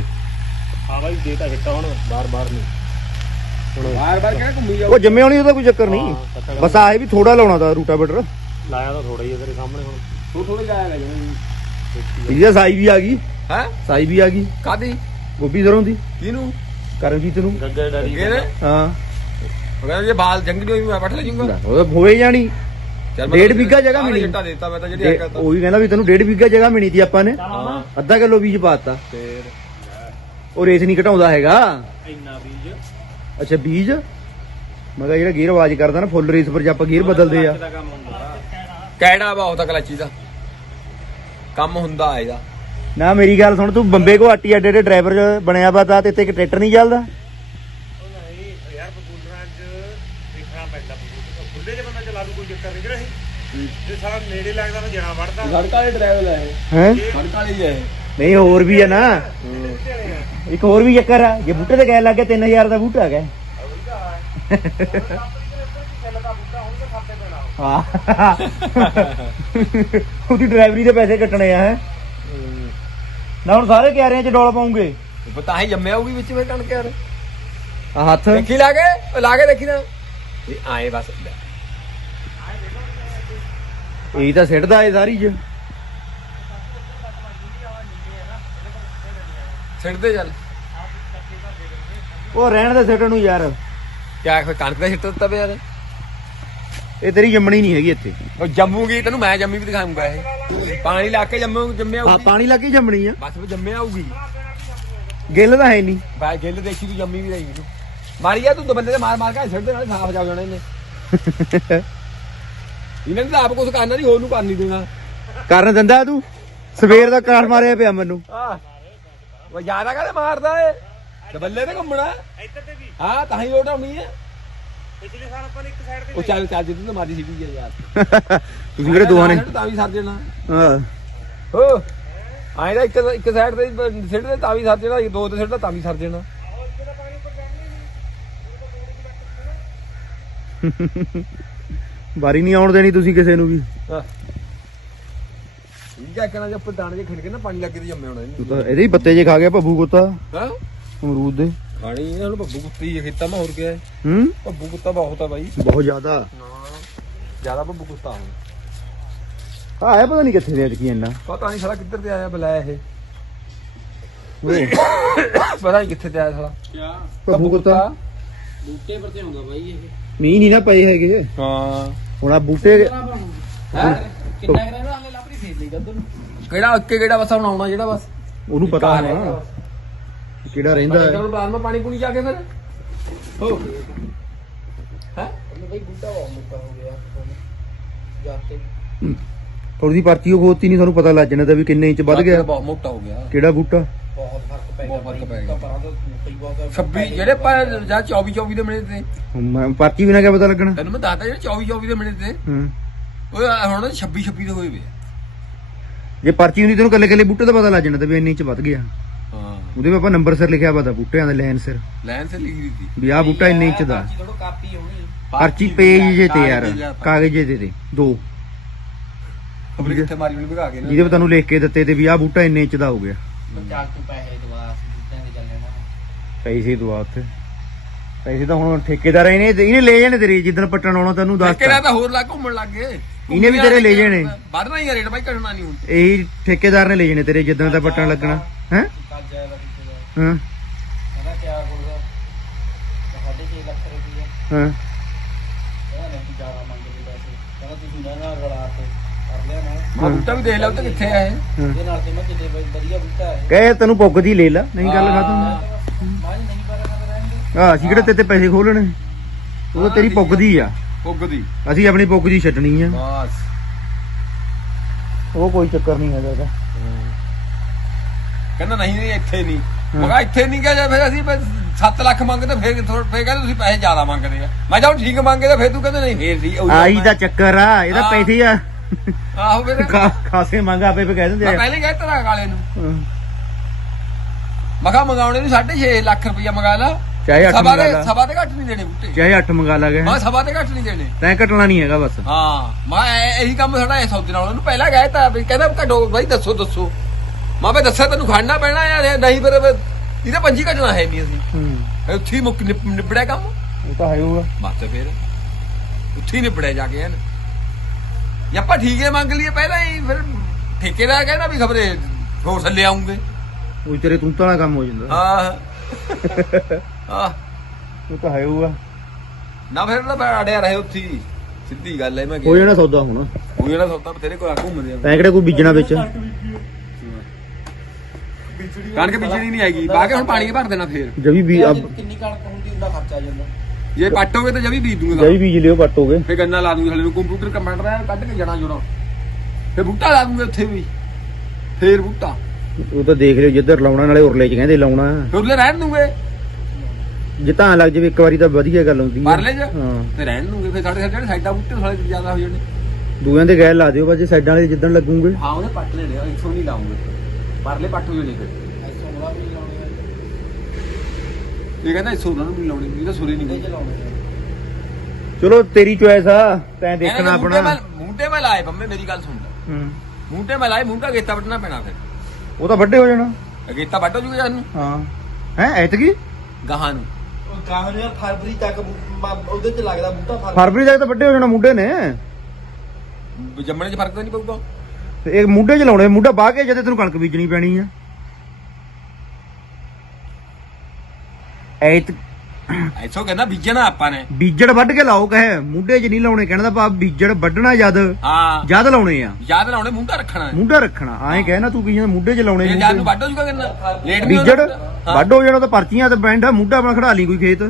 B: ਹਾਂ ਬਾਈ ਦੇ ਤਾਂ ਹਿੱਟਾ ਹੁਣ ਬਾਰ ਬਾਰ ਨਹੀਂ।
E: ਬਾਰ ਬਾਰ ਕਿਹੜਾ ਘੁੰਮੀ ਜਾਓ
A: ਉਹ ਜੰਮੇ ਹੋਣੀ ਉਹਦਾ ਕੋਈ ਚੱਕਰ ਨਹੀਂ। ਬਸ ਆਏ ਵੀ ਥੋੜਾ ਲਾਉਣਾ ਤਾਂ ਰੂਟਾਵੇਟਰ
B: ਲਾਇਆ ਤਾਂ ਥੋੜਾ ਹੀ ਆ ਤੇਰੇ ਸਾਹਮਣੇ ਹੁਣ।
E: ਥੋੜਾ ਥੋੜਾ ਜਾਇਆ ਜੀ।
A: ਇਹਦੀ ਸਾਈ ਵੀ ਆ ਗਈ।
E: ਹੈ?
A: ਸਾਈ ਵੀ ਆ ਗਈ।
E: ਕਾਦੀ
A: ਗੋਭੀ ਸਰੋਂ ਦੀ।
E: ਕਿਹਨੂੰ?
A: ਕਰਮਜੀਤ ਨੂੰ।
B: ਗੱਗੇ
E: ਨੇ
A: ਹਾਂ।
E: ਕਹਿੰਦਾ ਜੇ ਬਾਲ ਜੰਗਲੀ ਹੋਈ ਮੈਂ ਪੱਠ ਲੈ ਜੂੰਗਾ।
A: ਉਹ ਹੋਏ ਜਾਣੀ। ਡੇਢ ਬਿੱਘਾ ਜਗ੍ਹਾ ਮਿਲੀ।
E: ਚਿੱਟਾ ਦੇਤਾ ਮੈਂ ਤਾਂ ਜਿਹੜੀ
A: ਤੇ
E: ਆ ਕਰਤਾ
A: ਉਹ ਵੀ ਕਹਿੰਦਾ ਵੀ ਤੈਨੂੰ ਡੇਢ ਵਿਗਾ ਜਗ੍ਹਾ ਮਿਲੀ ਤੀ ਆਪਾਂ ਨੇ।
E: ਹਾਂ।
A: ਅੱਧਾ ਕਿਲੋ ਬੀਜ ਪਾਤਾ।
E: ਫੇਰ।
A: ਉਹ ਰੇਸ ਨਹੀਂ ਘਟਾਉਂਦਾ ਹੈਗਾ।
B: ਇੰਨਾ ਬੀਜ।
A: ਅੱਛਾ ਬੀਜ? ਮੈਂ ਕਿਹਾ ਜਿਹੜਾ ਗੇਅਰ ਆਵਾਜ਼ ਕਰਦਾ ਨਾ ਫੁੱਲ ਰੇਸ ਪਰ ਜੇ ਆਪਾਂ ਗੇਅਰ ਬਦਲਦੇ ਆ।
B: ਦਾ ਕੰਮ ਹੁੰਦਾ।
E: ਕੈੜਾ ਬਹੁਤ ਆ ਕਲੱਚੀ ਦਾ। ਕੰਮ ਹੁੰਦਾ ਆ ਇਹਦਾ।
A: ਨਾ ਮੇਰੀ ਗੱਲ ਸੁਣ ਤੂੰ ਬੰਬੇ ਕੋ ਆਟੀ ਅੱਡੇ ਦੇ ਡਰਾਈਵਰ ਬਣਿਆ ਵਾ ਤਾਂ ਤੇ ਇੱਥੇ ਇੱਕ ਟਰੈਕਟਰ ਨਹੀਂ ਚੱਲਦਾ
B: ਨਹੀਂ ਯਾਰ ਬਕੂਲਰਾਂ 'ਚ ਦੇਖਣਾ ਪੈਂਦਾ ਖੁੱਲੇ ਜੇ ਬੰਦਾ ਚਲਾ ਦੂ ਕੋਈ ਚੱਕਰ ਨਹੀਂ ਜਿਹੜਾ ਜੇ ਸਾਰਾ ਨੇੜੇ ਲੱਗਦਾ ਤਾਂ ਜਣਾ ਵੜਦਾ।
E: ਸੜਕ ਵਾਲੇ ਡਰਾਈਵਰ ਹੈ
A: ਹੈ?
E: ਸੜਕ ਵਾਲੇ ਹੀ ਹੈ
A: ਨਹੀਂ ਹੋਰ ਵੀ ਆ ਨਾ। ਇੱਕ ਹੋਰ ਵੀ ਚੱਕਰ ਆ। ਜੇ ਬੂਟੇ ਤੇ ਗਏ ਲੱਗੇ 3000 ਦਾ ਬੂਟਾ ਹੈਗਾ। ਹਾਂ। ਉਹਦੀ ਡਰਾਈਵਰੀ ਦੇ ਪੈਸੇ ਕੱਟਣੇ ਆ ਹੈ। ਨਾ ਹੁਣ ਸਾਰੇ ਕਿਆਰਿਆਂ ਚ ਡੋਲ ਪਾਉਂਗੇ।
E: ਪਤਾ ਹੀ ਜੰਮਿਆ ਹੋਊਗੀ ਵਿੱਚ ਵਿੱਚ ਕਣਕ ਯਾਰ।
A: ਆ ਹੱਥ।
E: ਦੇਖੀ ਲਾ ਕੇ ਲਾ ਕੇ ਦੇਖੀ ਨਾ ਇਹ ਆਏ ਬਸ।
A: ਇਹ ਤਾਂ ਸਿੱਟਦਾ ਏ ਸਾਰੀ ਚ।
E: ਛੱਡਦੇ ਚੱਲ।
A: ਉਹ ਰਹਿਣ ਦੇ ਸਿੱਟਣ ਨੂੰ ਯਾਰ।
E: ਕਿਆ ਕੋਈ ਕਣਕ ਦਾ ਛਿੱਟ ਦਿੱਤਾ ਪਿਆ ਯਾਰ
A: ਇਹ ਤੇਰੀ ਜੰਮਣੀ ਨਹੀਂ ਹੈਗੀ ਇੱਥੇ।
E: ਉਹ ਜੰਮੂਗੀ ਤੈਨੂੰ ਮੈਂ ਜੰਮੀ ਵੀ ਦਿਖਾਉਂਗਾ ਇਹ। ਪਾਣੀ ਲਾ ਕੇ ਜੰਮੂ ਜੰਮਿਆ
A: ਆ ਪਾਣੀ ਲੱਗ ਕੇ ਜੰਮਣੀ ਆ।
E: ਬਸ ਜੰਮਿਆ ਹੋਊਗੀ।
A: ਗਿੱਲ ਤਾਂ ਹੈ ਨਹੀਂ।
E: ਬਾਈ ਗਿੱਲ ਦੇਖੀ ਤੂੰ ਜੰਮੀ ਵੀ ਰਹੀ ਤੂੰ। ਮਾਰੀ ਜਾ ਤੂੰ ਦੋ ਬੰਦੇ ਦੇ ਮਾਰ ਮਾਰ ਕੇ ਛੱਡ ਦੇ ਨਾਲ ਸਾਫ਼ ਜਾ ਜਾਣਾ ਇਹਨੇ। ਇਹਨਾਂ ਨੇ ਤਾਂ ਆਪ ਕੁਝ ਕਰਨਾ ਨਹੀਂ ਹੋਰ ਨੂੰ ਕਰ ਨਹੀਂ ਦੇਣਾ।
A: ਕਰਨ ਦਿੰਦਾ ਤੂੰ? ਸਵੇਰ ਦਾ ਕਾਠ ਮਾਰਿਆ ਪਿਆ ਮੈਨੂੰ।
E: ਆ ਉਹ ਜ਼ਿਆਦਾ ਕਾਹਦੇ ਮਾਰਦਾ ਏ? ਤੇ ਬੱਲੇ ਤੇ ਘੁੰਮਣਾ।
B: ਇੱਧਰ ਤੇ ਵੀ।
E: ਹਾਂ ਤਾਂ ਹੀ ਲੋਟ ਆਉਣੀ ਹੈ
B: ਪਿਛਲੇ ਸਾਲ ਆਪਾਂ ਨੇ ਇੱਕ ਸਾਈਡ ਤੇ
E: ਉਹ ਚੱਲ ਚੱਲ ਜਿੱਦ ਤਾਂ ਮਾਰੀ ਸੀਗੀ ਯਾਰ।
A: ਤੁਸੀਂ ਕਿਹੜੇ ਦੋਹਾਂ ਨੇ?
E: ਤਾਂ ਵੀ ਸਰ ਜਾਣਾ।
A: ਹਾਂ।
E: ਹੋ ਆਏ ਤਾਂ ਇੱਕ ਇੱਕ ਸਾਈਡ ਤੇ ਸਿੱਟ ਦੇ ਤਾਂ ਵੀ ਸਰ ਜਾਣਾ ਦੋ ਤੇ ਸਿੱਟ ਤਾਂ ਵੀ ਸਰ ਜਾਣਾ।
A: ਵਾਰੀ ਨਹੀਂ ਆਉਣ ਦੇਣੀ ਤੁਸੀਂ ਕਿਸੇ ਨੂੰ ਵੀ।
E: ਹਾਂ ਠੀਕ ਹੈ ਕਹਿੰਦਾ ਜੇ ਦਾਣੇ ਜੇ ਖਿੜ ਕੇ ਨਾ ਪਾਣੀ ਲੱਗੇ ਤੇ ਜੰਮੇ ਹੋਣਾ
A: ਤੂੰ ਤਾਂ ਇਹਦੇ ਹੀ ਪੱਤੇ ਜੇ ਖਾ ਗਿਆ ਭੱਬੂ ਕੁੱਤਾ।
E: ਹਾਂ?
A: ਅਮਰੂਦ ਦੇ।
E: ਖਾਣੀ ਇਹਨਾਂ ਨੂੰ ਬੱਬੂ ਕੁੱਤੀ ਹੈ ਖੇਤਾਂ ਮਾ ਹੋਰ ਕਿਆ ਹੈ।
A: ਹੂੰ?
E: ਬੱਬੂ ਕੁੱਤਾ ਬਹੁਤ ਆ ਬਾਈ।
A: ਬਹੁਤ ਜ਼ਿਆਦਾ।
E: ਜ਼ਿਆਦਾ ਬੱਬੂ ਕੁੱਤਾ ਹੁਣ।
A: ਆ ਹੈ ਪਤਾ ਨਹੀਂ ਕਿੱਥੇ ਦੇ ਕੀ ਇੰਨਾ।
E: ਪਤਾ ਨਹੀਂ ਸਾਲਾ ਕਿੱਧਰ ਤੇ ਆਇਆ ਬਲਾਇਆ ਇਹ।
A: ਓਏ,
E: ਪਤਾ ਨਹੀਂ ਕਿੱਥੇ ਤੇ ਆਇਆ ਸਾਲਾ।
A: ਭੱਬੂ ਕੁੱਤਾ।
B: ਬੂਟੇ ਪਰ ਤੇ ਹੁੰਦਾ ਬਾਈ ਇਹ।
A: ਮੀਂਹ ਨਹੀਂ ਨਾ ਪਏ ਹੈਗੇ।
E: ਹਾਂ।
A: ਹੁਣ ਆ ਬੂਟੇ
E: ਹੈ।
B: ਕਿੰਨਾ ਕਰਾਂ ਹਲੇ ਲਾਪਰੀ ਫੇਰ ਲਈ ਗੱਦਰ
E: ਕਿਹੜਾ ਅੱਕੇ ਕਿਹੜਾ ਬਸ ਹੁਣ ਆਉਣਾ ਜਿਹੜਾ ਬਸ?
A: ਉਹਨੂੰ ਪਤਾ ਹੋਣਾ। ਕਿਹੜਾ ਰਹਿੰਦਾ ਹੈ।
E: ਬਾਅਦ ਮੈਂ ਪਾਣੀ ਪੂਣੀ ਜਾ ਕੇ ਫਿਰ। ਹੋ। ਹੈ?
B: ਬਈ ਬੂਟਾ ਬਹੁਤ ਮੁੱਕਾ ਹੋ ਗਿਆ ਜਾਤੇ
A: ਉਹਦੀ ਪਰਚੀ ਉਹ ਖੋਤੀ ਨਹੀਂ ਤੁਹਾਨੂੰ ਪਤਾ ਲੱਗ ਜਾਣਾ ਤਾਂ ਵੀ ਕਿੰਨੇ ਇੰਚ ਵੱਧ ਗਿਆ।
E: ਬਹੁਤ ਮੋਟਾ ਹੋ ਗਿਆ।
A: ਕਿਹੜਾ ਬੂਟਾ?
B: ਬਹੁਤ ਫ਼ਰਕ ਪੈ
E: ਬਹੁਤ ਫ਼ਰਕ ਪੈ ਗਿਆ।
B: ਪਰਾਂ ਤੋਂ ਮੁੱਕਾ ਹੀ ਬਹੁਤ
E: 26 ਜਿਹੜੇ ਪਰ ਜਾਂ 24 24 ਦੇ ਮਿੰਟ ਤੇ।
A: ਹੁਣ ਮੈਂ- ਪਰਚੀ ਬਿਨਾ ਕਿਆ ਪਤਾ ਲੱਗਣਾ।
E: ਤੈਨੂੰ ਮੈਂ ਦੱਸਦਾ ਜਿਹੜੇ 24 24 ਦੇ ਮਿੰਟ ਤੇ।
A: ਹਾਂ।
E: ਉਹ ਹੁਣ 26 26 ਦੇ ਹੋਏ ਵੇ
A: ਜੇ ਪਰਚੀ ਹੁੰਦੀ ਤੈਨੂੰ ਕੱਲੇ ਕੱਲੇ ਬੂਟੇ ਦਾ ਪਤਾ ਲੱਗ ਜਾਣਾ ਤੇ ਵੀ ਇੰਨੇ ਚ ਵੱਧ ਗਿਆ।
E: ਹਾਂ।
A: ਉਹਦੇ 'ਤੇ ਆਪਾਂ ਨੰਬਰ ਸਿਰ ਲਿਖਿਆ ਪਤਾ ਬੂਟਿਆਂ ਦਾ ਲਾਈਨ ਸਿਰ।
E: ਲਾਈਨ ਤੇ ਲਿਖੀ ਸੀ
A: ਵੀ ਆਹ ਬੂਟਾ ਇੰਨੇ ਇੰਚ ਦਾ।
D: ਥੋੜਾ ਕਾਪੀ ਹੋਣੀ।
A: ਪਰਚੀ ਪੇਜ ਜੇ ਤੇ ਯਾਰ ਕਾਗਜ਼ ਜੇ ਦੇ ਦੇ ਦੋ।
E: ਖਬਰ ਕਿੱਥੇ ਮਾਰੀ ਉਹਨੇ ਭਗਾ ਕੇ ਨਾ।
A: ਜਿਹਦੇ 'ਤੇ ਤੁਹਾਨੂੰ ਲਿਖ ਕੇ ਦਿੱਤੇ ਤੇ ਵੀ ਆਹ ਬੂਟਾ ਇੰਨੇ ਇੰਚ ਦਾ ਹੋ ਗਿਆ।
D: ਤੂੰ ਪੈਸੇ ਦਵਾ ਬੂਟਿਆਂ ਦੇ ਚੱਲੇ ਨਾ
A: ਪੈਸੇ ਦਵਾ ਉੱਥੇ। ਪੈਸੇ ਤਾਂ ਹੁਣ ਠੇਕੇਦਾਰ ਇਹਨੇ ਇਹਨੇ ਲੈ ਜਾਣੇ ਤੇਰੇ ਜਿੱਦਣ ਪੱਟਣ ਆਉਣਾ ਤੈਨੂੰ ਦੱਸ
E: ਕਿਹੜਾ ਤਾਂ ਹੋਰ ਲੱਗ ਘੁੰਮਣ ਲੱਗ ਗਏ।
A: ਇਹਨੇ ਵੀ ਤੇਰੇ ਲੈ ਜਾਣੇ।
E: ਵੱਧਣਾ ਹੀ ਆ ਰੇਟ ਬਾਈ ਘਟਣਾ ਨਹੀਂ ਹੁਣ।
A: ਇਹੀ ਠੇਕੇਦਾਰ ਨੇ ਲੈ ਜਾਣੇ ਤੇਰੇ ਜਿੱਦਣ ਦਾ ਪੱਟਣ ਲੱਗਣਾ। ਹੈ? ਹਾਂ।
D: ਕਹਿੰਦਾ ਕਿਆ ਹੋਊਗਾ ਸਾਡੇ 6 ਲੱਖ ਰੁਪਏ
A: ਹਾਂ
D: ਕਹਿੰਦਾ ਨਹੀਂ ਜ਼ਿਆਦਾ ਮੰਗਦੇ ਪੈਸੇ ਕਹਿੰਦਾ ਤੁਸੀਂ ਨਾ ਨਾ ਰਲਾ ਕੇ ਕਰ ਲਿਆ ਨਾ
E: ਮਾ ਬੂਟਾ ਵੀ ਦੇਖ ਲੈ ਉੱਤੇ ਕਿੱਥੇ ਆ ਇਹ?
D: ਇਹਦੇ ਨਾਲ ਤੇ ਮੈਂ ਜਿੱਦੇ ਵਧੀਆ ਬੂਟਾ ਹੈ।
A: ਕਹੇ ਤੈਨੂੰ ਪੁੱਗਦੀ ਲੈ ਲਾ ਨਹੀਂ ਗੱਲ ਖਤਮ।
D: ਮਾਂ ਨਹੀਂ ਪਰ ਰਹਿਣਗੇ।
A: ਆ ਅਸੀਂ ਕਿਹੜੇ ਤੇਤੇ ਪੈਸੇ ਖੋਲਣੇ? ਉਹ ਤਾਂ ਤੇਰੀ ਪੁੱਗਦੀ ਆ।
E: ਪੁੱਗਦੀ
A: ਅਸੀਂ ਆਪਣੀ ਪੁੱਗਦੀ ਛੱਡਣੀ ਆ।
E: ਬਸ।
A: ਉਹ ਕੋਈ ਚੱਕਰ ਨਹੀਂ ਹੈਗਾ ਇਹਦਾ।
E: ਕਹਿੰਦਾ ਨਹੀਂ ਨਹੀਂ ਇੱਥੇ ਨਹੀਂ। ਮੈਂ ਕਿਹਾ ਇੱਥੇ ਨਹੀਂ ਗਿਆ ਫਿਰ ਅਸੀਂ 7 ਲੱਖ ਮੰਗਦੇ ਫਿਰ ਥੋੜਾ ਫਿਰ ਕਹਿੰਦੇ ਤੁਸੀਂ ਪੈਸੇ ਜ਼ਿਆਦਾ ਮੰਗਦੇ ਆ। ਮੈਂ ਜਾਉ ਠੀਕ ਮੰਗੇ ਤਾਂ ਫਿਰ ਤੂੰ ਕਹਿੰਦਾ ਨਹੀਂ ਫੇਰ ਦੀ
A: ਆਈ ਦਾ ਚੱਕਰ ਆ ਇਹਦਾ। ਪੈਸੇ ਆ।
E: ਆਹੋ ਫਿਰ।
A: ਖਾ- ਖਾਸੇ ਮੰਗ ਆਪੇ ਪੇ ਕਹਿ ਦਿੰਦੇ ਆ।
E: ਪਹਿਲੇ ਕਹਿ ਤਰਾ ਕਾਲੇ ਨੂੰ।
A: ਹਾਂ।
E: ਮੈਂ ਕਿਹਾ ਮੰਗਾਉਣੇ ਨੂੰ 6.5 ਲੱਖ ਰੁਪਇਆ ਮੰਗਾ ਲਾ।
A: ਚਾਹੇ ਅੱਠ
E: ਸਭਾ
A: ਮੰਗਾ
E: ਦੇ
A: ਲਾ।
E: ਸਭਾ ਦੇ ਘੱਟ ਨਹੀਂ ਦੇਣੇ ਬੂਟੇ।
A: ਚਾਹੇ 8 ਮੰਗਾ ਲਾ ਗਏ
E: ਮੈਂ ਸਭਾ ਦੇ ਘੱਟ ਨਹੀਂ ਦੇਣੇ।
A: ਤੈਂ ਘਟਣਾ ਨਹੀਂ ਹੈਗਾ ਬਸ।
E: ਹਾਂ ਮੈਂ ਇਹ- ਇਹੀ ਕੰਮ ਸਾਡਾ ਇਹ ਸੌਦੇ ਨਾਲ। ਉਹਨੂੰ ਪਹਿਲਾਂ ਕਹਿ ਤਾ ਵੀ ਕਹਿੰਦਾ ਘਟੋ ਬਾਈ ਦੱਸੋ ਦੱਸੋ। ਮੈਂ ਬਈ ਦੱਸਿਆ ਤੈਨੂੰ ਖੜਨਾ ਪੈਣਾ ਯਾਰ ਇਹ ਨਹੀਂ ਫਿਰ ਫਿਰ ਇਹਦੇ ਪੰਜੀ ਘਟਣਾ ਹੈ ਨਹੀਂ ਅਸੀਂ।
A: ਹੂੰ।
E: ਇਹ ਉੱਥੇ ਹੀ ਮੁੱਕ ਨਿਪ- ਨਿਬੜਿਆ ਕੰਮ।
A: ਉਹ ਤਾਂ ਹੈ ਹੋਊਗਾ।
E: ਬਸ ਫਿਰ। ਉੱਥੇ ਹੀ ਨਿਬੜਿਆ ਜਾ ਕੇ ਹਨ ਜੇ ਆਪਾਂ ਠੀਕ ਹੈ ਮੰਗ ਲਈਏ ਪਹਿਲਾਂ ਹੀ ਫਿਰ ਠੇਕੇਦਾਰ ਕਹਿੰਦਾ ਵੀ ਖਬਰੇ ਹੋਰ ਥੱਲੇ ਆਉਂਗੇ।
A: ਉਹ ਤੇਰੇ ਤੂੰ ਤਾਂ ਕੰਮ ਹੋ ਜਾਂਦਾ।
E: ਹਾਂ ਹਾਂ
A: ਉਹ ਤਾਂ ਹੈ ਹੋਊਗਾ।
E: ਨਾ ਫਿਰ ਮੈਂ ਅੜਿਆ ਰਹੇ ਉੱਥੇ ਹੀ। ਸਿੱਧੀ ਗੱਲ ਹੈ ਮੈਂ
A: ਹੋ ਜਾਣਾ ਸੌਦਾ ਹੁਣ।
E: ਉਹ ਜਿਹੜਾ ਸੌਦਾ ਤੇਰੇ ਕੋਲ ਆ ਘੁੰਮਦੇ ਆ।
A: ਤੈਂ ਕਿਹੜਾ ਕੋਈ ਬੀਜਣਾ ਵਿੱਚ?
E: ਕਣਕ ਬੀਜਣੀ ਨਹੀਂ ਹੈਗੀ। ਬਾਕੀ ਹੁਣ ਪਾਣੀ ਭਰ ਦੇਣਾ ਫੇਰ।
A: ਜਵੀ ਵੀ
D: ਕਿੰਨੀ ਕਣਕ ਹੁੰਦੀ ਉਹਦਾ ਖਰਚਾ ਆ ਜਾਂਦਾ।
E: ਜੇ ਪੱਟੋਗੇ ਤਾਂ ਜਵੀ ਬੀਜ ਦੂੰਗਾ।
A: ਜਵੀ ਬੀਜ ਲਿਓ ਪੱਟੋਗੇ
E: ਫੇ ਗੰਨਾ ਲਾ ਦੂੰਗੇ ਥੱਲੇ ਨੂੰ ਕੰਪਿਊਟਰ ਕਮਾਂਡ ਰਿਹਾ ਕੱਢ ਕੇ ਜਣਾ ਜੁਣਾ ਫੇ ਬੂਟਾ ਲਾ ਦੂੰਗੇ ਉੱਥੇ ਵੀ। ਫੇਰ ਬੂਟਾ।
A: ਉਹ ਤਾਂ ਦੇਖ ਲਿਓ ਜਿੱਧਰ ਲਾਉਣਾ ਨਾਲੇ ਉਰਲੇ ਚ ਕਹਿੰਦੇ ਲਾਉਣਾ।
E: ਉਹਲੇ ਰਹਿਣ ਦੂੰਗੇ।
A: ਜੇ ਤਾਂ ਲੱਗ ਜਾਵੇ ਇੱਕ ਵਾਰੀ ਤਾਂ ਵਧੀਆ ਗੱਲ ਹੁੰਦੀ
E: ਪਰ ਲੈ ਜਾ।
A: ਹਾਂ।
E: ਫੇ ਰਹਿਣ ਦੂੰਗੇ ਫੇ ਸਾਡੇ ਜਿਹੜੇ ਸਾਈਡਾਂ ਬੂਟੇ ਸਾਲੇ ਜ਼ਿਆਦਾ ਹੋ ਜਾਣੇ।
A: ਦੂਆਂ ਦੇ ਗੈਰ ਲਾ ਦਿਓ ਬਸ ਜੇ ਸਾਈਡਾਂ ਵਾਲੇ ਜਿੱਦਣ ਲੱਗੂਗੇ।
E: ਹਾਂ ਉਹਨੇ ਪੱਟ ਲੈਣੇ ਆ, ਇੱਥੋਂ ਨਹੀਂ ਲਾਉਂਗੇ। ਪਰਲੇ ਪੱਟ ਹੋ ਜਾਣੇ ਫੇ
D: ਐਸੋਂ ਵਾਲਾ ਵੀ ਲਾਉਣੇ ਆ
E: ਇਹ ਕਹਿੰਦਾ ਇਸ ਉਹਨਾਂ ਨੂੰ ਨਹੀਂ ਲਾਉਣੀ ਇਹ ਤਾਂ ਸੁਰੇ ਨਹੀਂ।
D: ਇਹਦੇ ਚ ਲਾਉਣੇ ਆ
A: ਚਲੋ ਤੇਰੀ ਚੋਇਸ ਆ ਤੈਂ ਦੇਖਣਾ ਆਪਣਾ।
E: ਮੂੰਟੇ ਮੈਂ ਲਾਏ ਬੰਮੇ ਮੇਰੀ ਗੱਲ ਸੁਣ। ਲੈ
A: ਹੂੰ।
E: ਮੂੰਟੇ ਮੈਂ ਲਾਏ ਮੂੰਟਾ ਗੇਤਾ ਵੱਟਣਾ ਪੈਣਾ ਫਿਰ।
A: ਉਹ ਤਾਂ ਵੱਡੇ ਹੋ ਜਾਣਾ।
E: ਗੇਤਾ ਵੱਟ ਹੋ ਜੂਗਾ ਜਾਨੂੰ
A: ਹਾਂ। ਹੈ ਐਤਕੀ?
E: ਗਾਹਾਂ ਨੂੰ।
D: ਉਹ ਗਾਹਾਂ ਨੂੰ ਯਾਰ ਫਰਵਰੀ ਤੱਕ ਮ- ਉਹਦੇ ਚ ਲੱਗਦਾ ਬੂਟਾ ਫਰਵਰੀ।
A: ਫਰਵਰੀ ਤੱਕ ਤਾਂ ਵੱਡੇ ਹੋ ਜਾਣਾ ਮੁੰਡੇ ਨੇ।
E: ਜੰਮਣੇ 'ਚ ਫ਼ਰਕ ਤਾਂ ਨਹੀਂ ਪਊਗਾ।
A: ਤੇ ਇਹ ਮੁੰਡੇ ਚ ਲਾਉਣੇ ਮੁੰਡਾ ਬਾਹ ਕੇ ਜਦੇ ਤੈਨੂੰ ਕਣਕ ਬੀਜਣੀ ਪੈਣੀ ਆ। ਐਤ
E: ਐਸੋ ਕਹਿੰਦਾ ਬੀਜਣਾ ਆਪਾਂ ਨੇ।
A: ਬੀਜੜ ਵੱਢ ਕੇ ਲਾਓ ਕਹੇ ਮੁੰਡੇ ਚ ਨਹੀਂ ਲਾਉਣੇ ਕਹਿਣ ਦਾ ਭਾਵ ਬੀਜੜ ਵੱਢਣਾ ਜਦ।
E: ਹਾਂ।
A: ਜਦ ਲਾਉਣੇ ਆ।
E: ਯਾਦ ਲਾਉਣੇ ਮੂੰਟਾ ਰੱਖਣਾ ਹੈ।
A: ਮੁੰਡਾ ਰੱਖਣਾ ਐਂ ਕਹਿ ਨਾ ਤੂੰ ਕੀ ਮੁੰਡੇ ਚ ਲਾਉਣੇ
E: ਇਹ
A: ਮੁੰਡੇ।
E: ਯਾਦ ਨੂੰ ਵੱਢ ਹੋ ਜੂਗਾ ਕਿੰਨਾ ਲੇਟ ਵੀ
A: ਬੀਜੜ ਵੱਢ ਹੋ ਜਾਣਾ ਤਾਂ ਪਰਚੀਆਂ ਤੇ ਪੈਂਦਾ ਮੁੰਡਾ ਆਪਣਾ ਖੜਾ ਲਈ ਕੋਈ ਖੇਤ।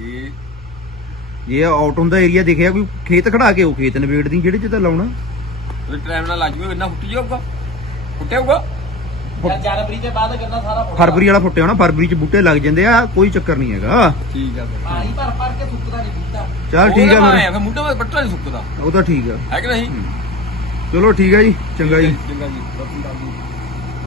E: ਇਹ
A: ਜੇ ਆਊਟ ਹੁੰਦਾ ਏਰੀਆ ਦਿਖਿਆ ਕੋਈ ਖੇਤ ਖੜਾ ਕੇ ਉਹ ਖੇਤ ਨਵੇੜਦੀ ਜਿਹੜੇ ਚ ਤਾਂ ਲਾਉਣਾ।
E: ਟਾਈਮ ਨਾਲ ਜੂਗਾ ਕਿੰਨਾ ਫੁੱਟ ਜਾਊਗਾ। ਫੁੱਟਿਆ ਹੋਊਗਾ।
D: ਯਾਰ ਜਨਵਰੀ ਦੇ ਬਾਅਦ ਗੰਨਾ ਸਾਰਾ ਫੁੱਟਦਾ।
A: ਫਰਵਰੀ ਵਾਲਾ ਫੁੱਟਿਆ ਹੋਣਾ ਫਰਵਰੀ ਚ ਬੂਟੇ ਲੱਗ ਜਾਂਦੇ ਆ ਕੋਈ ਚੱਕਰ ਨਹੀਂ ਹੈਗਾ।
E: ਠੀਕ ਆ ਫਿਰ।
D: ਪਾਣੀ ਭਰ ਭਰ ਕੇ ਸੁੱਕਦਾ ਨਹੀਂ ਬੂਟਾ।
A: ਚੱਲ ਠੀਕ ਆ ਫਿਰ।
E: ਫਿਰ ਮੁੰਡਾ ਬੱਟਾ ਨਹੀਂ ਸੁੱਕਦਾ।
A: ਉਹ ਤਾਂ ਠੀਕ ਆ।
E: ਹੈ ਕਿ ਨਹੀਂ?
A: ਚਲੋ ਠੀਕ ਆ ਜੀ ਚੰਗਾ ਜੀ।
E: ਚੰਗਾ ਜੀ।